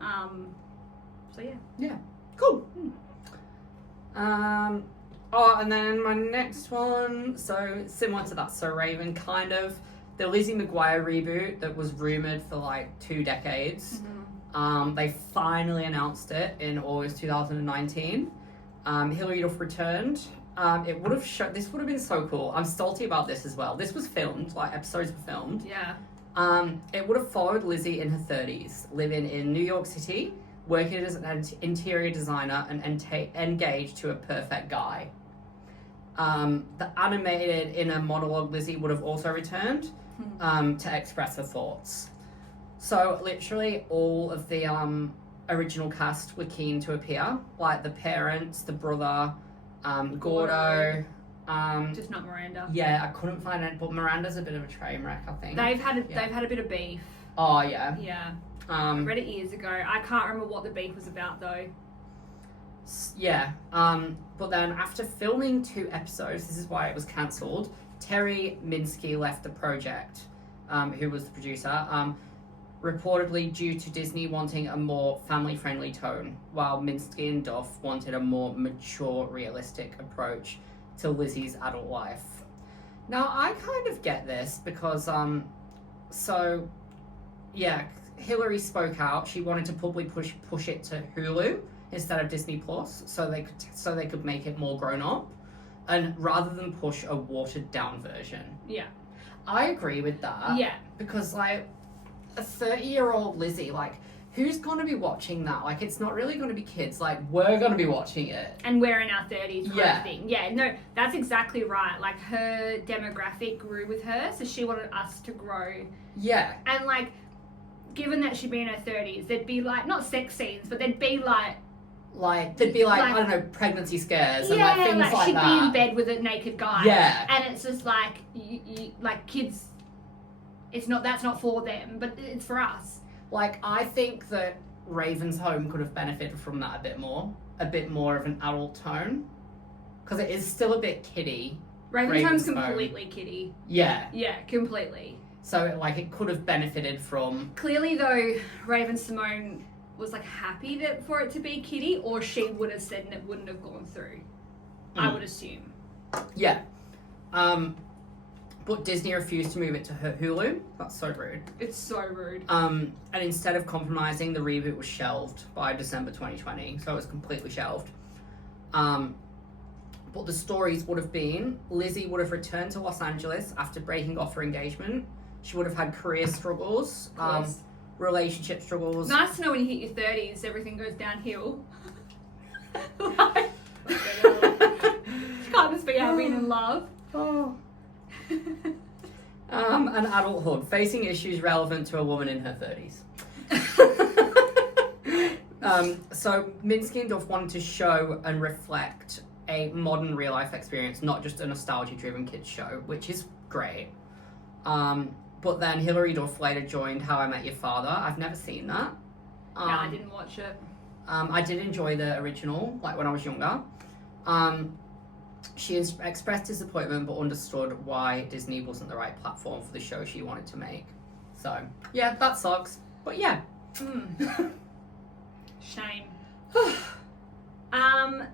So, yeah. Yeah. Cool. And then my next one, so similar to that, So Raven, kind of. The Lizzie McGuire reboot that was rumoured for like 2 decades. Mm-hmm. They finally announced it in August 2019. Hilary Duff returned. It would have this would have been so cool. I'm salty about this as well. This was filmed, like episodes were filmed. Yeah. It would have followed Lizzie in her 30s, living in New York City, working as an interior designer and engaged to a perfect guy. The animated inner monologue Lizzie would have also returned to express her thoughts. So literally all of the original cast were keen to appear, like the parents, the brother, Gordo. Just not Miranda. Yeah, I couldn't find it, but Miranda's a bit of a train wreck, I think. They've had a bit of beef. Oh yeah. Yeah. I read it years ago. I can't remember what the beef was about though. Yeah. But then after filming 2 episodes, this is why it was cancelled. Terry Minsky left the project, who was the producer. Reportedly due to Disney wanting a more family-friendly tone, while Minsky and Duff wanted a more mature, realistic approach to Lizzie's adult life. Now, I kind of get this because, so, yeah, Hillary spoke out. She wanted to publicly push it to Hulu instead of Disney Plus, so they could make it more grown up, and rather than push a watered down version. Yeah. I agree with that. Yeah. Because, like, a 30-year-old Lizzie, like, who's going to be watching that? Like, it's not really going to be kids. Like, we're going to be watching it. And we're in our 30s kind Yeah. of thing. Yeah, no, that's exactly right. Like, her demographic grew with her, so she wanted us to grow. Yeah. And, like, given that she'd be in her 30s, there'd be, like, not sex scenes, but there'd be, like, there'd be, like, like, I don't know, pregnancy scares and, yeah, like, things like she'd that. be in bed with a naked guy. Yeah. And it's just, like, like, kids, that's not for them, but it's for us. Like, I think that Raven's Home could have benefited from that a bit more of an adult tone, because it is still a bit kiddie. Raven's Home's Home. completely kiddie. Yeah. Yeah, completely. So, like, it could have benefited from... Clearly, though, Raven Simone was, like, happy for it to be kiddie, or she would have said and it wouldn't have gone through. I would assume. Yeah. But Disney refused to move it to Hulu. That's so rude. It's so rude. And instead of compromising, the reboot was shelved by December 2020. So it was completely shelved. But the stories would have been, Lizzie would have returned to Los Angeles after breaking off her engagement. She would have had career struggles, relationship struggles. Nice to know when you hit your 30s, everything goes downhill. Like, you can't just be happy and in love. Oh. And adulthood, facing issues relevant to a woman in her 30s. So Minsky and Duff wanted to show and reflect a modern real life experience, not just a nostalgia driven kids show, which is great. But then Hilary Duff later joined How I Met Your Father. I've never seen that. No, I didn't watch it. I did enjoy the original, like when I was younger. She expressed disappointment but understood why Disney wasn't the right platform for the show she wanted to make. So, yeah, that sucks. But yeah. Shame.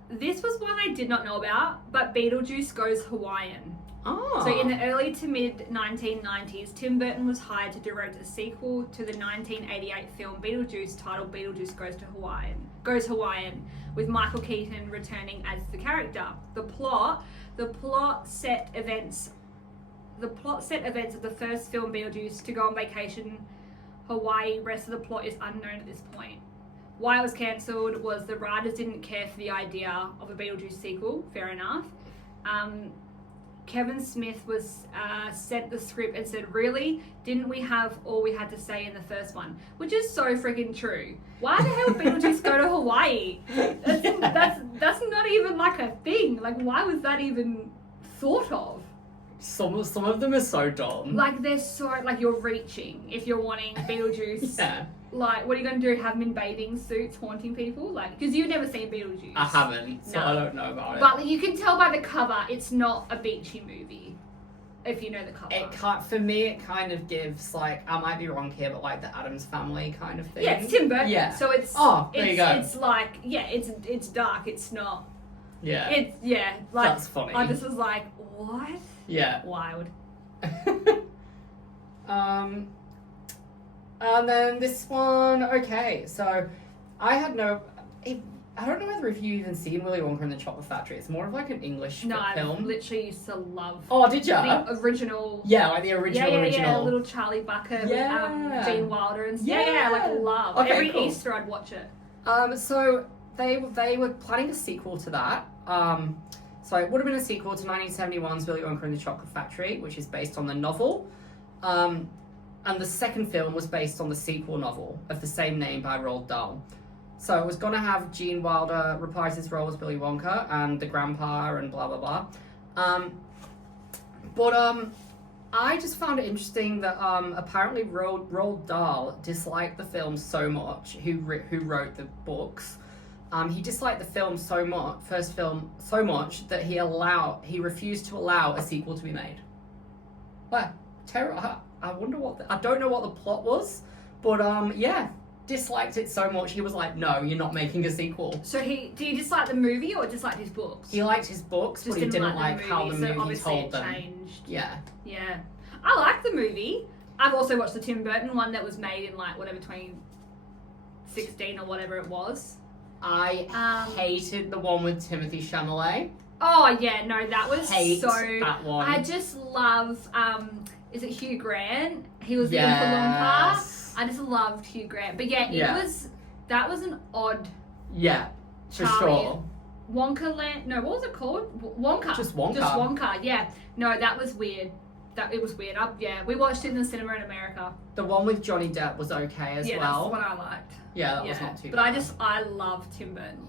This was one I did not know about, but Beetlejuice Goes Hawaiian. Oh. So in the early to mid 1990s, Tim Burton was hired to direct a sequel to the 1988 film Beetlejuice titled Beetlejuice Goes Hawaiian, with Michael Keaton returning as the character. The plot set events of the first film Beetlejuice to go on vacation Hawaii. Rest of the plot is unknown at this point. Why it was cancelled was the writers didn't care for the idea of a Beetlejuice sequel. Fair enough. Kevin Smith was sent the script and said, "Really? Didn't we have all we had to say in the first one?" Which is so freaking true. Why the hell would Beetlejuice go to Hawaii? That's not even like a thing. Like, why was that even thought of? Some of them are so dumb. Like, they're so, like, you're reaching if you're wanting Beetlejuice. Yeah. Like, what are you going to do? Have him in bathing suits haunting people? Like, because you've never seen Beetlejuice. I haven't, so No. I don't know about it. But you can tell by the cover, it's not a beachy movie. If you know the cover. For me, it kind of gives, like, I might be wrong here, but like the Addams Family kind of thing. Yeah, it's Tim Burton. Yeah. So it's there you go. It's like, yeah, it's dark. It's not. Yeah. It's like That's funny. I just was like, what? Yeah. Wild. And then this one, okay, so I don't know whether if you even seen Willy Wonka and the Chocolate Factory. It's more of like an English No, I film. literally used to love. Oh, did ya? The original. Yeah, like the original. Yeah, little Charlie Bucket Yeah. with Gene Wilder and stuff. Yeah. Like love. Okay, Every cool. Easter I'd watch it. So they were planning a sequel to that. So it would have been a sequel to 1971's Willy Wonka and the Chocolate Factory, which is based on the novel. And the second film was based on the sequel novel of the same name by Roald Dahl. So it was going to have Gene Wilder reprise his role as Willy Wonka and the grandpa and blah, blah, blah. But I just found it interesting that apparently Roald Dahl disliked the film so much, who wrote the books. He disliked the film first film so much that he refused to allow a sequel to be made. Well, I wonder I don't know what the plot was, but yeah, disliked it so much, he was like, no, you're not making a sequel. So do you dislike the movie or dislike his books? He liked his books, but he didn't like how the movie told them. Changed. Yeah. Yeah. I like the movie. I've also watched the Tim Burton one that was made in like whatever 2016 or whatever it was. I hated the one with Timothy Chalamet. Oh yeah, no, that was that one. I just love. Is it Hugh Grant? He was the Wonka. I just loved Hugh Grant, but that was an odd. Yeah, for Charlie, sure. Wonka Land. No, what was it called? Wonka. Just Wonka. Just Wonka. Yeah. No, that was weird. It was weird. We watched it in the cinema in America. The one with Johnny Depp was okay as well. Yeah, that's the one I liked. Yeah, that was not too bad. But I love Tim Burton.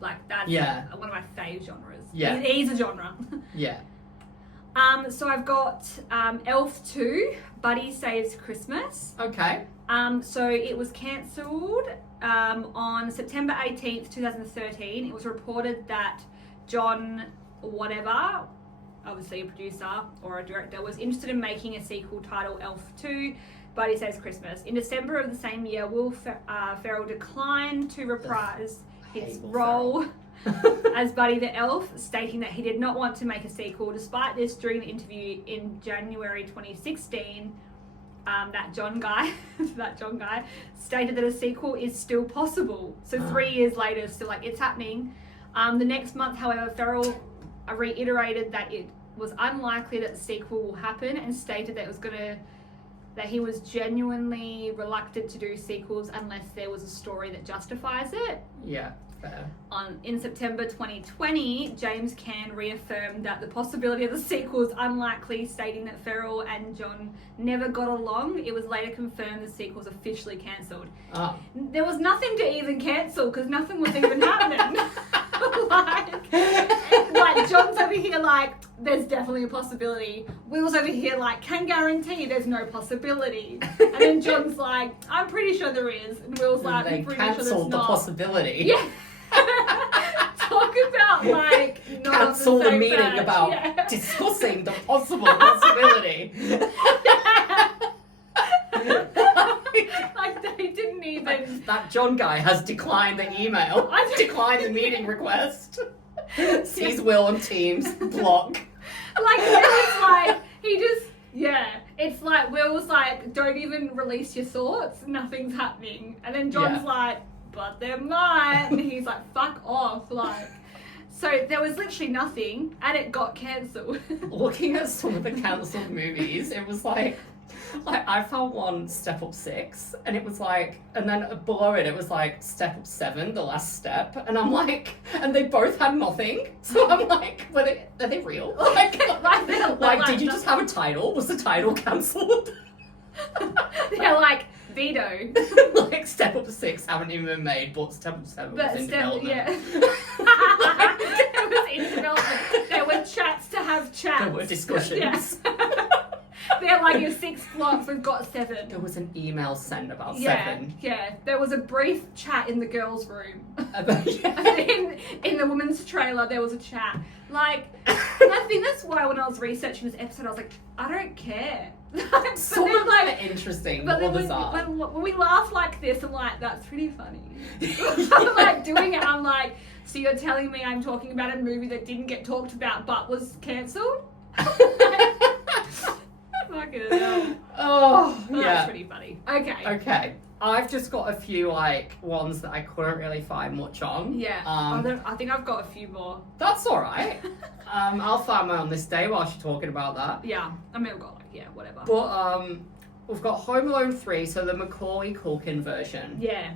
Like, that's one of my fave genres. Yeah. He's a genre. Yeah. So I've got Elf 2, Buddy Saves Christmas. Okay. So it was cancelled on September 18th, 2013. It was reported that John whatever, obviously a producer or a director, was interested in making a sequel titled Elf 2, Buddy Saves Christmas. In December of the same year, Will Ferrell declined to reprise his role as Buddy the Elf, stating that he did not want to make a sequel. Despite this, during the interview in January 2016, that John guy stated that a sequel is still possible. So 3 years later, still like it's happening. The next month, however, Ferrell reiterated that it was unlikely that the sequel will happen and stated that he was genuinely reluctant to do sequels unless there was a story that justifies it. Yeah, fair. In September 2020, James Caan reaffirmed that the possibility of the sequel is unlikely, stating that Ferrell and John never got along. It was later confirmed the sequel was officially cancelled. Oh. There was nothing to even cancel because nothing was even happening. like John's over here like, there's definitely a possibility. Will's over here like, can guarantee there's no possibility. And then John's like, I'm pretty sure there is. And Will's like, I'm pretty sure there's not. They cancelled the possibility. Yeah. Talk about like not cancel the meeting batch. about discussing the possible possibility. Like they didn't even. That John guy has declined the email. I've declined the meeting request. Sees Will on Teams, block. Like Will's like it's like Will's like, don't even release your thoughts, nothing's happening, and then John's like, but there might, and he's like, fuck off, like. So there was literally nothing, and it got cancelled. Looking at some of the cancelled movies, it was like I found one, Step Up 6, and it was like, and then below it was like Step Up 7, The Last Step, and I'm like, and they both had nothing, so I'm like, are they real? Like did you just have a title? Was the title cancelled? They're like, veto. Like Step Up 6 haven't even been made, but Step Up 7 was in development. Yeah. It was in development. There were chats to have chats. There were discussions. Yeah. They're like, your 6 blocks, we've got 7. There was an email sent about 7. Yeah. There was a brief chat in the girls' room. Yeah. in the women's trailer, there was a chat. Like, and I think that's why when I was researching this episode, I was like, I don't care. Sort of like interesting. But then when we laugh like this, I'm like, that's pretty funny. I'm like doing it. I'm like, so you're telling me I'm talking about a movie that didn't get talked about but was cancelled? Fucking hell. Oh, yeah. That's pretty funny. Okay. I've just got a few like ones that I couldn't really find much on. Yeah. I think I've got a few more. That's all right. I'll find mine on this day while she's talking about that. Yeah. I mean, I've got whatever. But we've got Home Alone 3, so the Macaulay Culkin version. Yeah.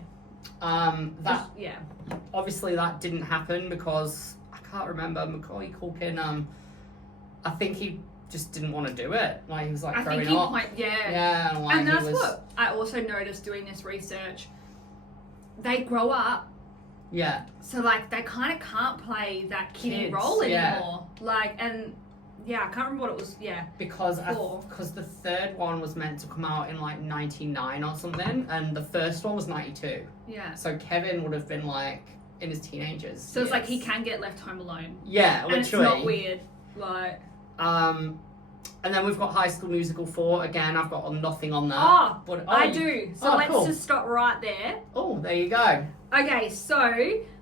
Obviously that didn't happen because I can't remember Macaulay Culkin. I think he just didn't want to do it. Like he was like growing up. Yeah. Like, and that's what I also noticed doing this research. They grow up. Yeah. So like they kind of can't play that kiddie role anymore. Like I can't remember what it was. Yeah. Because the third one was meant to come out in like 99 or something, and the first one was 92. Yeah. So Kevin would have been like in his teenagers. So it's like he can get left home alone. Yeah, and literally. it's not weird. Like. And then we've got High School Musical 4. Again, I've got nothing on that. I do. So let's cool. just stop right there. Oh, there you go. Okay, so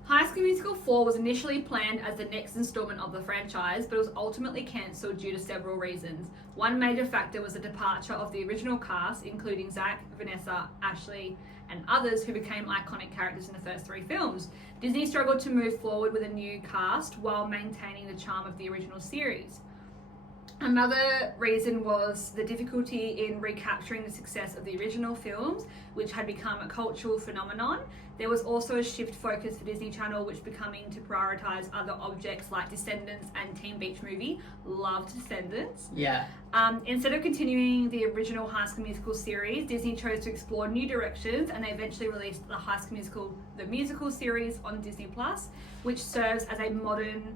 High School Musical 4 was initially planned as the next installment of the franchise, but it was ultimately cancelled due to several reasons. One major factor was the departure of the original cast, including Zach, Vanessa, Ashley, and others who became iconic characters in the first 3 films. Disney struggled to move forward with a new cast while maintaining the charm of the original series. Another reason was the difficulty in recapturing the success of the original films, which had become a cultural phenomenon. There was also a shift focus for Disney Channel, which becoming to prioritize other objects like Descendants and Teen Beach Movie. Loved Descendants. Yeah. Instead of continuing the original High School Musical series, Disney chose to explore new directions, and they eventually released the High School Musical, the musical series on Disney Plus, which serves as a modern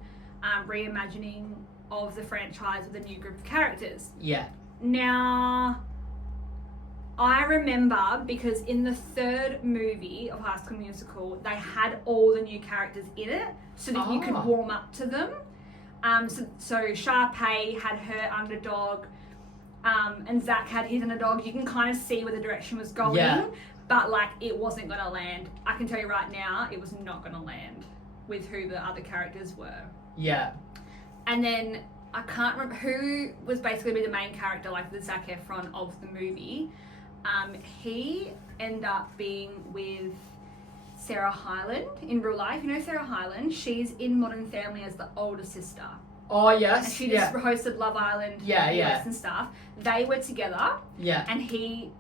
reimagining of the franchise with a new group of characters. Yeah. Now, I remember because in the 3rd movie of High School Musical, they had all the new characters in it so that you could warm up to them. So Sharpay had her underdog, and Zach had his underdog. You can kind of see where the direction was going, but like it wasn't going to land. I can tell you right now, it was not going to land with who the other characters were. Yeah. And then I can't remember who was basically be the main character, like the Zac Efron of the movie. He ended up being with Sarah Hyland in real life. You know Sarah Hyland? She's in Modern Family as the older sister. Oh, yes. And she just hosted Love Island US and stuff. They were together. Yeah. And he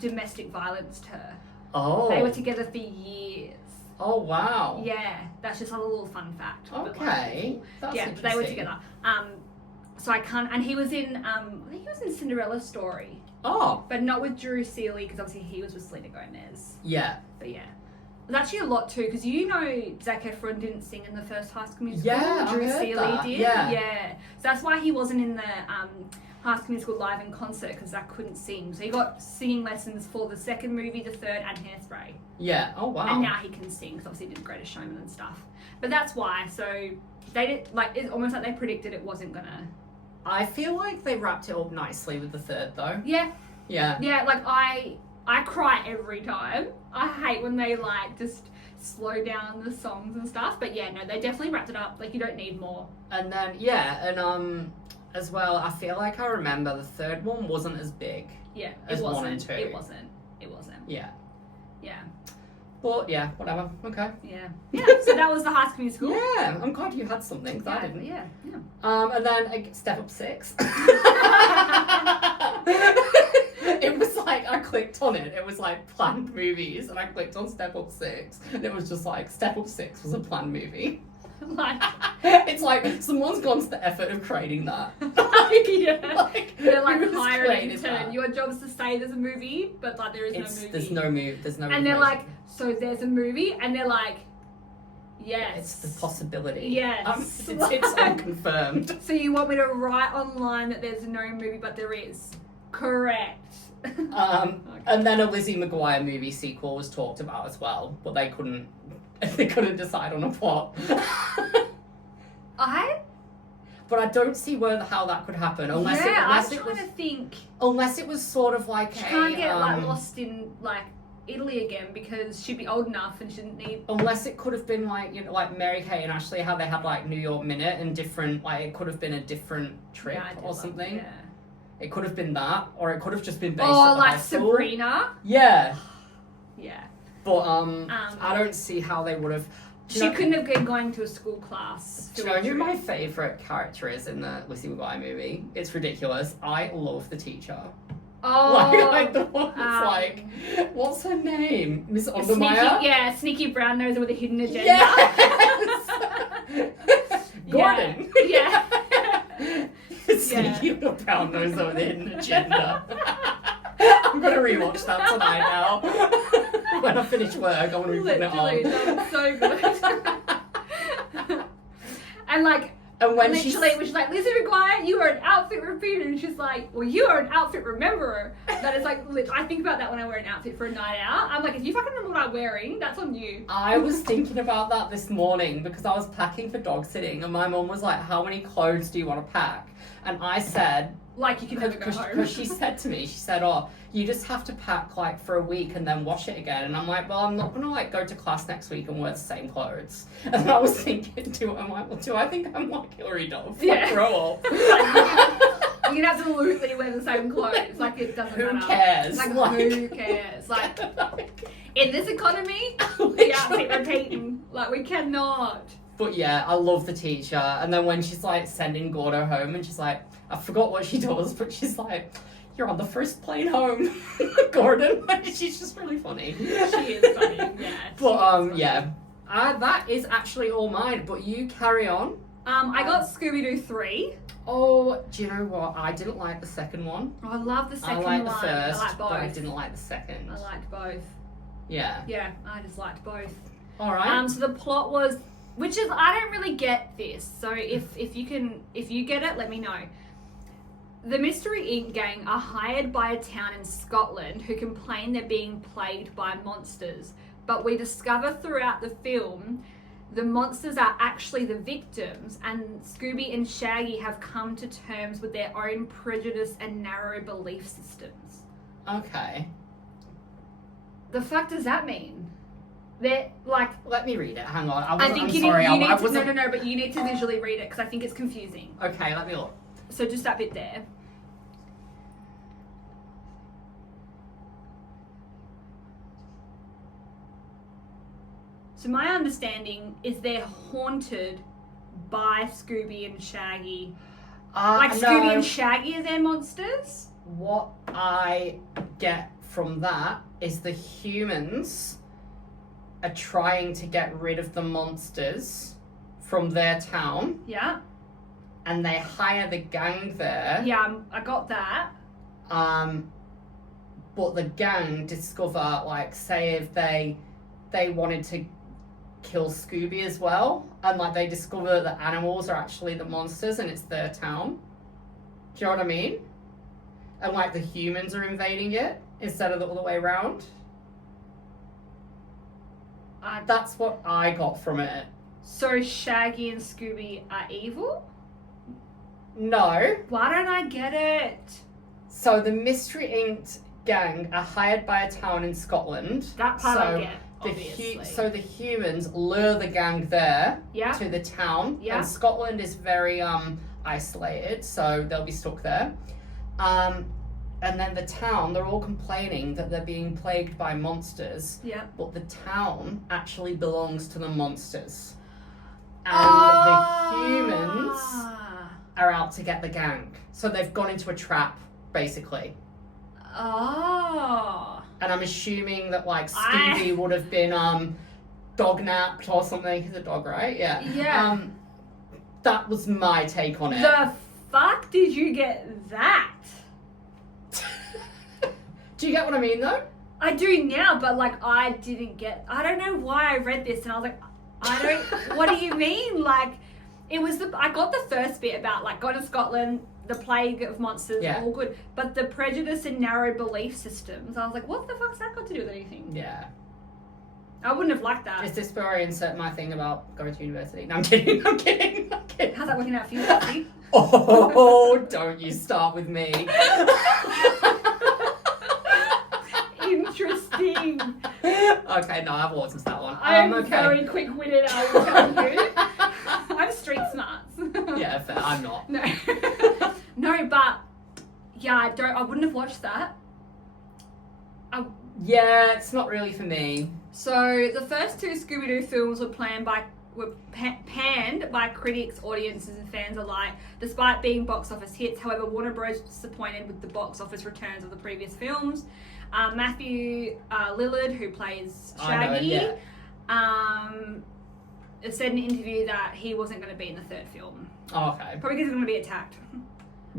domestic violenced her. Oh. They were together for years. Oh, wow. Yeah, that's just a little fun fact. Okay. That's interesting. They were together. So I can't, and he was in, I think he was in Cinderella Story. Oh. But not with Drew Seeley, because obviously he was with Selena Gomez. Yeah. But yeah. There's actually a lot too, because you know Zac Efron didn't sing in the first High School Musical. Yeah, Drew I heard Seeley that. did. Yeah. So that's why he wasn't in the High School Musical live in concert, because Zach couldn't sing. So he got singing lessons for the 2nd movie, the 3rd, and Hairspray. Yeah. Oh, wow. And now he can sing, because obviously he did Greatest Showman and stuff. But that's why. So they did, like, it's almost like they predicted it wasn't gonna. I feel like they wrapped it up nicely with the 3rd, though. Yeah. Yeah. Yeah, like I cry every time. I hate when they like just slow down the songs and stuff. But yeah, no, they definitely wrapped it up. Like you don't need more. And then as well, I feel like I remember the 3rd one wasn't as big. Yeah, as it wasn't. 1 and 2. It wasn't. Yeah. Yeah. But yeah, whatever. Okay. Yeah. Yeah. So that was the High School Musical. Yeah, I'm glad you had something. 'Cause I didn't. Yeah. Yeah. And then Step Up 6. It was like, I clicked on it. It was like planned movies, and I clicked on Step Up 6, and it was just like, Step Up 6 was a planned movie. Like, it's like, someone's gone to the effort of creating that. yeah. Like, they're like who has hired an created intern. that? Your job's to say there's a movie, but like there is no movie. There's no movie. There's no. And they're like, so there's a movie, and they're like, yes. It's the possibility. Yes. It's unconfirmed. So you want me to write online that there's no movie, but there is? Correct. Okay. And then a Lizzie McGuire movie sequel was talked about as well, but they couldn't decide on a plot. But I don't see how that could happen unless it was sort of like she can't get like lost in like Italy again because she'd be old enough and she didn't need. Unless it could have been like, you know, like Mary-Kate and Ashley, how they had like New York Minute and different, like it could have been a different trip or something. Yeah. It could have been that, or it could have just been based on at the like high school. Sabrina. Yeah. Yeah. But I don't see how they would have. She couldn't have been going to a school class. Do you know who my favourite character is in the Lizzie McGuire movie? It's ridiculous. I love the teacher. Oh, like the one that's like, what's her name? Miss Ondermeyer? Sneaky brown nose with a hidden agenda. Yes! Gordon. Yeah. Sneaky little brown nose with a hidden agenda. I'm going to rewatch that tonight now. When I finish work, I want to be putting it on. That was so good. And when she's like, Lizzie McGuire, you are an outfit repeater, and she's like, well, you are an outfit rememberer. That is like, I think about that when I wear an outfit for a night out. I'm like, if you fucking remember what I'm wearing, that's on you. I was thinking about that this morning because I was packing for dog sitting, and my mum was like, how many clothes do you want to pack? And I said, Like, you can never go home. Because she said to me, oh, you just have to pack, like, for a week and then wash it again. And I'm like, well, I'm not going to, like, go to class next week and wear the same clothes. And then I was thinking, do I think I'm like Hilary Duff? Yeah. Like, grow up. You can absolutely wear the same clothes. Like, it doesn't matter. Who cares? Like, who cares? Like, in this economy, the outfit repeating. Like, we cannot. But yeah, I love the teacher. And then when she's, like, sending Gordo home and she's like, I forgot what she does, but she's like, you're on the first plane home, Gordon. She's just really funny. She is funny, yeah. But, yeah. That is actually all mine, but you carry on. I got Scooby-Doo 3. Oh, do you know what? I didn't like the second one. Oh, I love the second one. I liked the first, I like both. but I didn't like the second. I liked both. Yeah. Yeah, I just liked both. All right. So the plot was, which is, I don't really get this. So if you get it, let me know. The Mystery Inc. gang are hired by a town in Scotland who complain they're being plagued by monsters. But we discover throughout the film the monsters are actually the victims, and Scooby and Shaggy have come to terms with their own prejudice and narrow belief systems. Okay. The fuck does that mean? They're like... Let me read it. Hang on. I'm you sorry. need to... No, but you need to visually read it because I think it's confusing. Okay, let me look. So just that bit there. So my understanding is they're haunted by Scooby and Shaggy. Scooby and Shaggy are their monsters? What I get from that is the humans are trying to get rid of the monsters from their town. Yeah. And they hire the gang there. Yeah, I got that. But the gang discover, like, say if they wanted to kill Scooby as well, and like they discover that the animals are actually the monsters and it's their town. Do you know what I mean? And like the humans are invading it instead of the other way around. That's what I got from it. So Shaggy and Scooby are evil? No. Why don't I get it? So the Mystery Inc. gang are hired by a town in Scotland. That part I get. So the humans lure the gang there to the town. Yeah. And Scotland is very isolated, so they'll be stuck there. And then the town, they're all complaining that they're being plagued by monsters. Yeah. But the town actually belongs to the monsters. And the humans are out to get the gang. So they've gone into a trap, basically. Oh. And I'm assuming that, like, Scooby would have been dog-napped or something. He's a dog, right? Yeah. Yeah. That was my take on it. The fuck did you get that? Do you get what I mean, though? I do now, but, like, I don't know why I read this, and I was like, what do you mean? Like, I got the first bit about, like, going to Scotland, the plague of monsters, all good. But the prejudice and narrow belief systems, I was like, what the fuck's that got to do with anything? Yeah. I wouldn't have liked that. Is this where I insert my thing about going to university? No, I'm kidding. How's that working out for you, Lucy? Oh, don't you start with me. Interesting. Okay, no, I've watched that one. I'm very quick-witted, I will tell you. I'm street smarts. Yeah, fair. I'm not. No. No, but yeah, I wouldn't have watched that. Yeah, it's not really for me. So the first two Scooby-Doo films were panned by critics, audiences, and fans alike, despite being box office hits. However, Warner Bros. Disappointed with the box office returns of the previous films. Matthew Lillard, who plays Shaggy, said in an interview that he wasn't going to be in the third film. Oh, okay. Probably because he's going to be attacked.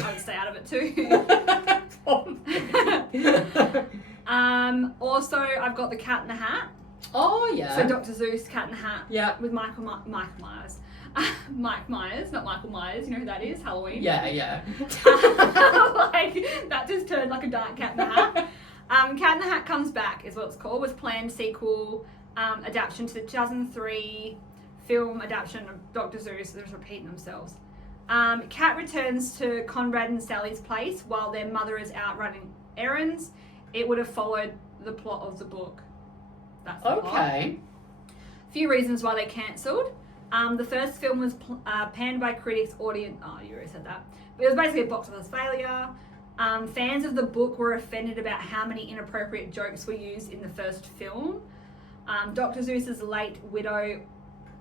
I would stay out of it too. Also, I've got The Cat in the Hat. Oh, yeah. So Dr. Seuss, Cat in the Hat. Yeah. With Michael Myers. Mike Myers, not Michael Myers. You know who that is? Halloween. Yeah, yeah. Like, that just turned like a dark Cat in the Hat. Cat in the Hat Comes Back is what it's called. Was planned sequel adaptation to the 2003 film adaptation of Dr. Seuss. They're just repeating themselves. Kat returns to Conrad and Sally's place while their mother is out running errands. It would have followed the plot of the book. That's the plot. A few reasons why they cancelled. The first film was panned by critics, audience... Oh, you already said that. But it was basically a box office failure. Fans of the book were offended about how many inappropriate jokes were used in the first film. Dr. Seuss's late widow,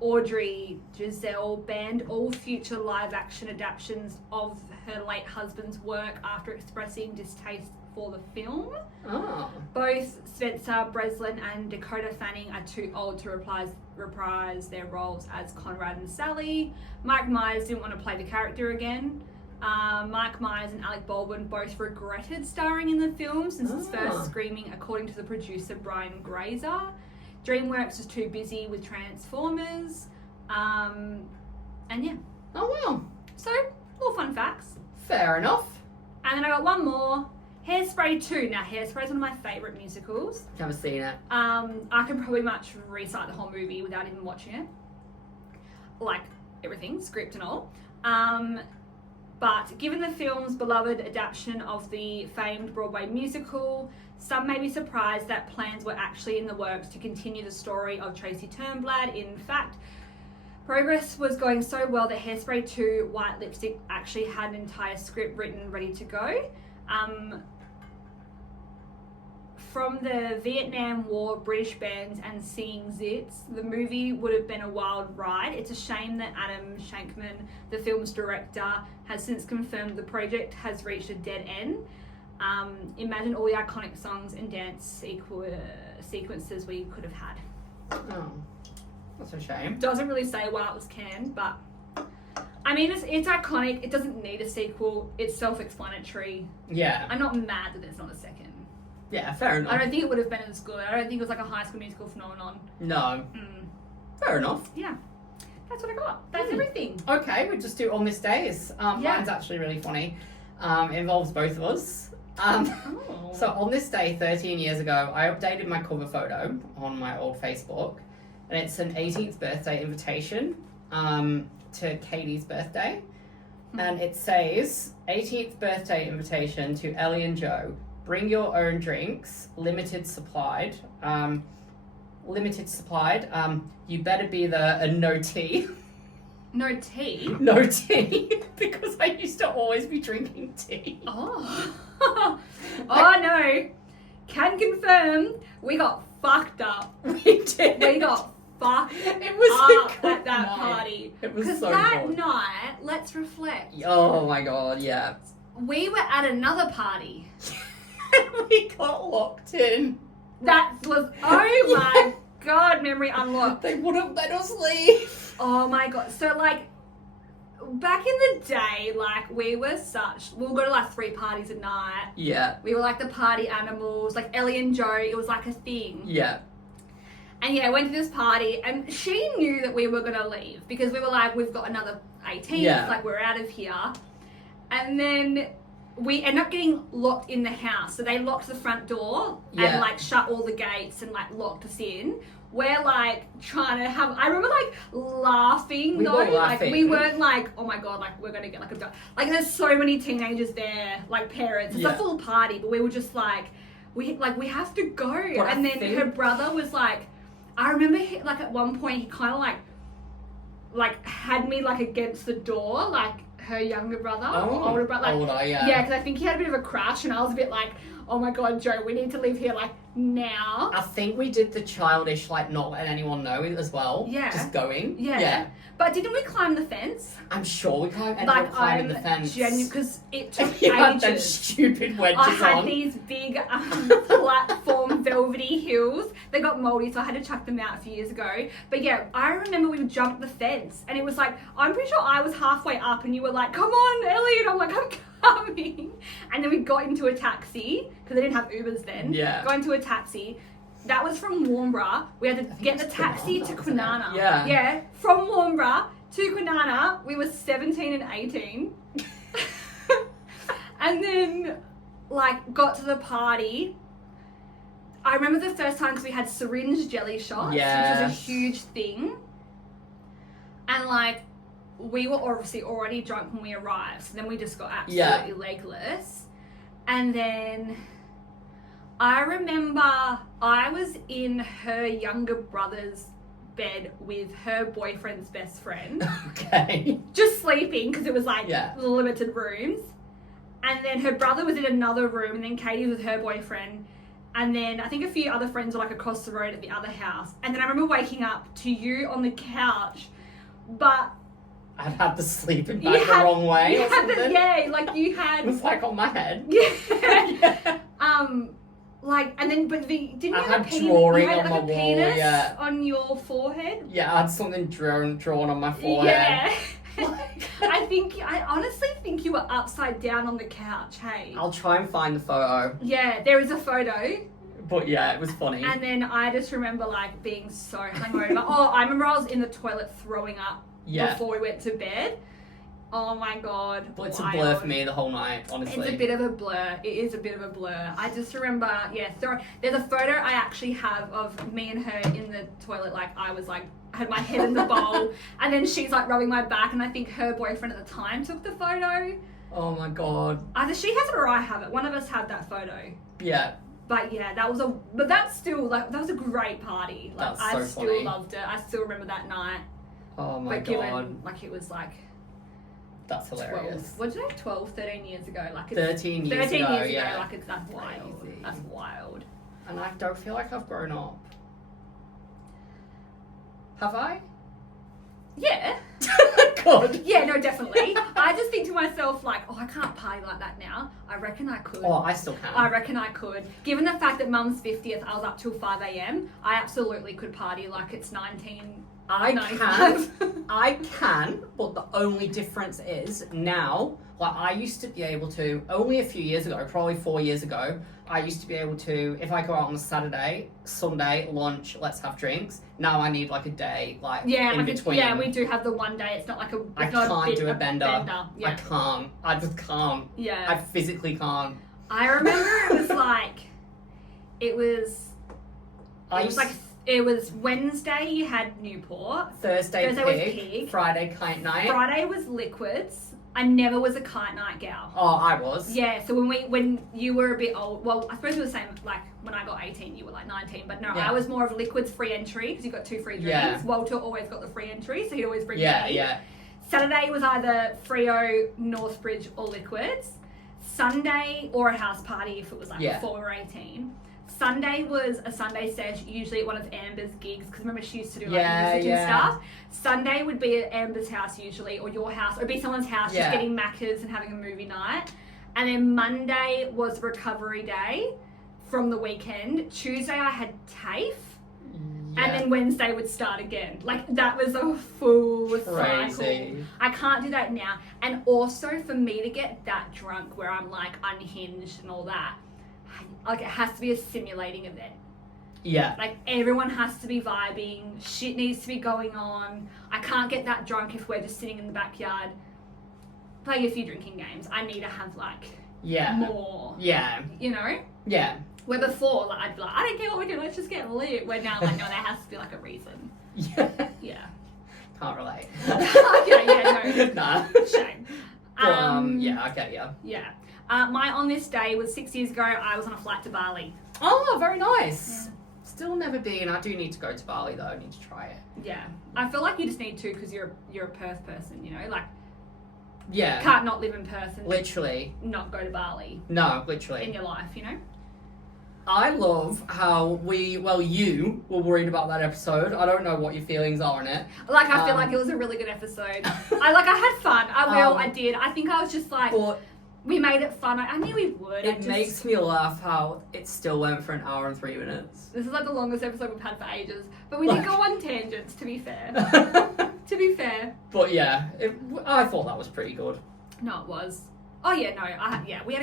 Audrey Giselle, banned all future live-action adaptations of her late husband's work after expressing distaste for the film. Oh. Both Spencer Breslin and Dakota Fanning are too old to reprise their roles as Conrad and Sally. Mike Myers didn't want to play the character again. Mike Myers and Alec Baldwin both regretted starring in the film since its first screening, according to the producer Brian Grazer. DreamWorks was too busy with Transformers. And yeah. Oh, wow. So, all fun facts. Fair enough. And then I got one more. Hairspray 2. Now, Hairspray is one of my favourite musicals. Never seen it. I could probably much recite the whole movie without even watching it. Like, everything, script and all. But given the film's beloved adaptation of the famed Broadway musical, some may be surprised that plans were actually in the works to continue the story of Tracy Turnblad. In fact, progress was going so well that Hairspray 2 White Lipstick actually had an entire script written ready to go. From the Vietnam War British bands and seeing zits, the movie would have been a wild ride. It's a shame that Adam Shankman, the film's director, has since confirmed the project has reached a dead end. Imagine all the iconic songs and dance sequences we could have had. Oh, that's a shame. Doesn't really say why it was canned, but I mean, it's iconic. It doesn't need a sequel. It's self-explanatory. Yeah. I'm not mad that there's not a second. Yeah, fair enough. I don't think it would have been as good. I don't think it was like a High School Musical phenomenon. No. Fair enough. Yeah. That's what I got. That's everything. Okay, we just do On This Days. Mine's actually really funny. It involves both of us. So on this day 13 years ago, I updated my cover photo on my old Facebook, and it's an 18th birthday invitation to Katie's birthday, and it says 18th birthday invitation to Ellie&Joe. Bring your own drinks, limited supplied. You better be a no tea. No tea? No tea, because I used to always be drinking tea. Oh. Oh no. Can confirm, we got fucked up. We did. We got fucked It was up at that party. It was so Because that good. night, let's reflect. Oh my god, yeah. We were at another party. We got locked in. That was, oh my god, memory unlocked. They wouldn't let us leave. Oh my god. So like, back in the day, like we'll go to like 3 parties a night. Yeah. We were like the party animals, like Ellie&Joe, it was like a thing. Yeah. And yeah, I went to this party and she knew that we were going to leave because we were like, we've got another 18, like we're out of here. And then we end up getting locked in the house. So they locked the front door and like shut all the gates and like locked us in. We're like trying to have, I remember like laughing we though. were laughing. Like we weren't like, oh my god, like we're going to get like a, like there's so many teenagers there, like parents. It's a full party, but we were just like, we have to go. But and then her brother was like, I remember like at one point he kind of like had me like against the door, like her younger brother, or older brother. Like, older, yeah. Yeah, because I think he had a bit of a crash and I was a bit like, oh my god, Joe, we need to leave here like now. I think we did the childish, like not letting anyone know as well. Yeah. Just going. Yeah. But didn't we climb the fence? I'm sure we ended up climbing the fence. Because it took You had ages. them stupid wedges I had on. these big platform velvety heels. They got mouldy, so I had to chuck them out a few years ago. But yeah, I remember we jumped the fence, and it was like, I'm pretty sure I was halfway up, and you were like, come on, Ellie, and I'm like, I'm coming. And then we got into a taxi, because they didn't have Ubers then. Yeah. Got into a taxi. That was from Warnbro. We had to get the taxi to Kwinana. Yeah. Yeah. From Warnbro to Kwinana, we were 17 and 18. And then, like, got to the party. I remember the first time because we had syringe jelly shots, which was a huge thing. And, like, we were obviously already drunk when we arrived, so then we just got absolutely legless. And then I remember I was in her younger brother's bed with her boyfriend's best friend. Okay. Just sleeping because it was like limited rooms. And then her brother was in another room, and then Katie was with her boyfriend. And then I think a few other friends were like across the road at the other house. And then I remember waking up to you on the couch, but I'd had the sleeping bag the wrong way or something. Like you had... It was like on my head. Yeah. Like, and then, but didn't you have a penis? Drawing you had on like my a penis wall, on your forehead? Yeah, I had something drawn on my forehead. Yeah. I honestly think you were upside down on the couch, hey? I'll try and find the photo. Yeah, there is a photo. But yeah, it was funny. And then I just remember like being so hungover. I remember I was in the toilet throwing up before we went to bed. Oh my god. Well, it's a blur for me the whole night, honestly. It's a bit of a blur. It is a bit of a blur. I just remember, there's a photo I actually have of me and her in the toilet. Like, I was like, I had my head in the bowl, and then she's like rubbing my back, and I think her boyfriend at the time took the photo. Oh my god. Either she has it or I have it. One of us had that photo. Yeah. But yeah, but that's still, like, that was a great party. Like, I still loved it. I still remember that night. Oh my god. Given, like, it was like... That's hilarious. 12, what did I say? 12, 13 years ago. Like, 13 years ago, yeah. Like, that's wild. That's wild. And I don't feel like I've grown up. Have I? Yeah. God. Yeah, no, definitely. I just think to myself, like, I can't party like that now. I reckon I could. Oh, I still can. I reckon I could. Given the fact that Mum's 50th, I was up till 5 a.m, I absolutely could party like it's 19... I can, but the only difference is now, like I used to be able to, only a few years ago, probably 4 years ago, I used to be able to, if I go out on a Saturday, Sunday, lunch, let's have drinks. Now I need like a day, like in between. Yeah, we do have the one day. It's not like a... I can't do a bender. Yeah. I can't. I just can't. Yeah. I physically can't. I remember it was like, it was Wednesday you had Newport. Thursday was Pig. Friday kite night. Friday was liquids. I never was a kite night gal. Oh, I was. Yeah, so when you were a bit old, well, I suppose it was the same, like, when I got 18, you were like 19, but no, I was more of liquids free entry, because you got 2 free drinks. Yeah. Walter always got the free entry, so he'd always bring me. Yeah. Saturday was either Freo, Northbridge, or liquids. Sunday, or a house party if it was like before we were 18. Sunday was a Sunday sesh, usually at one of Amber's gigs, because remember she used to do like music and stuff. Sunday would be at Amber's house usually, or your house, or it'd be someone's house, just getting Maccas and having a movie night. And then Monday was recovery day from the weekend. Tuesday I had TAFE. Yeah. And then Wednesday would start again. Like, that was a full cycle. I can't do that now. And also, for me to get that drunk where I'm like unhinged and all that, like, it has to be a stimulating event. Yeah. Like, everyone has to be vibing. Shit needs to be going on. I can't get that drunk if we're just sitting in the backyard playing a few drinking games. I need to have, like, more. Yeah. You know? Yeah. Where before, like, I'd be like, I don't care what we do, let's just get lit. Where now I'm like, no, there has to be, like, a reason. Yeah. Yeah. Can't relate. Okay, yeah, no. Nah. Shame. Yeah, I get you. Yeah. My on this day was 6 years ago. I was on a flight to Bali. Oh, very nice. Yeah. Still never been. I do need to go to Bali though. I need to try it. Yeah. I feel like you just need to because you're a Perth person, you know? Like, yeah. Can't not live in Perth and literally not go to Bali. No, literally. In your life, you know? I love how you were worried about that episode. I don't know what your feelings are on it. Like, I feel like it was a really good episode. I had fun. I did. I think I was just like, we made it fun. I knew we would. It makes me laugh how it still went for 1 hour and 3 minutes. This is like the longest episode we've had for ages. But we did go on tangents, to be fair. To be fair. But yeah, I thought that was pretty good. No, it was. Oh yeah, no. We had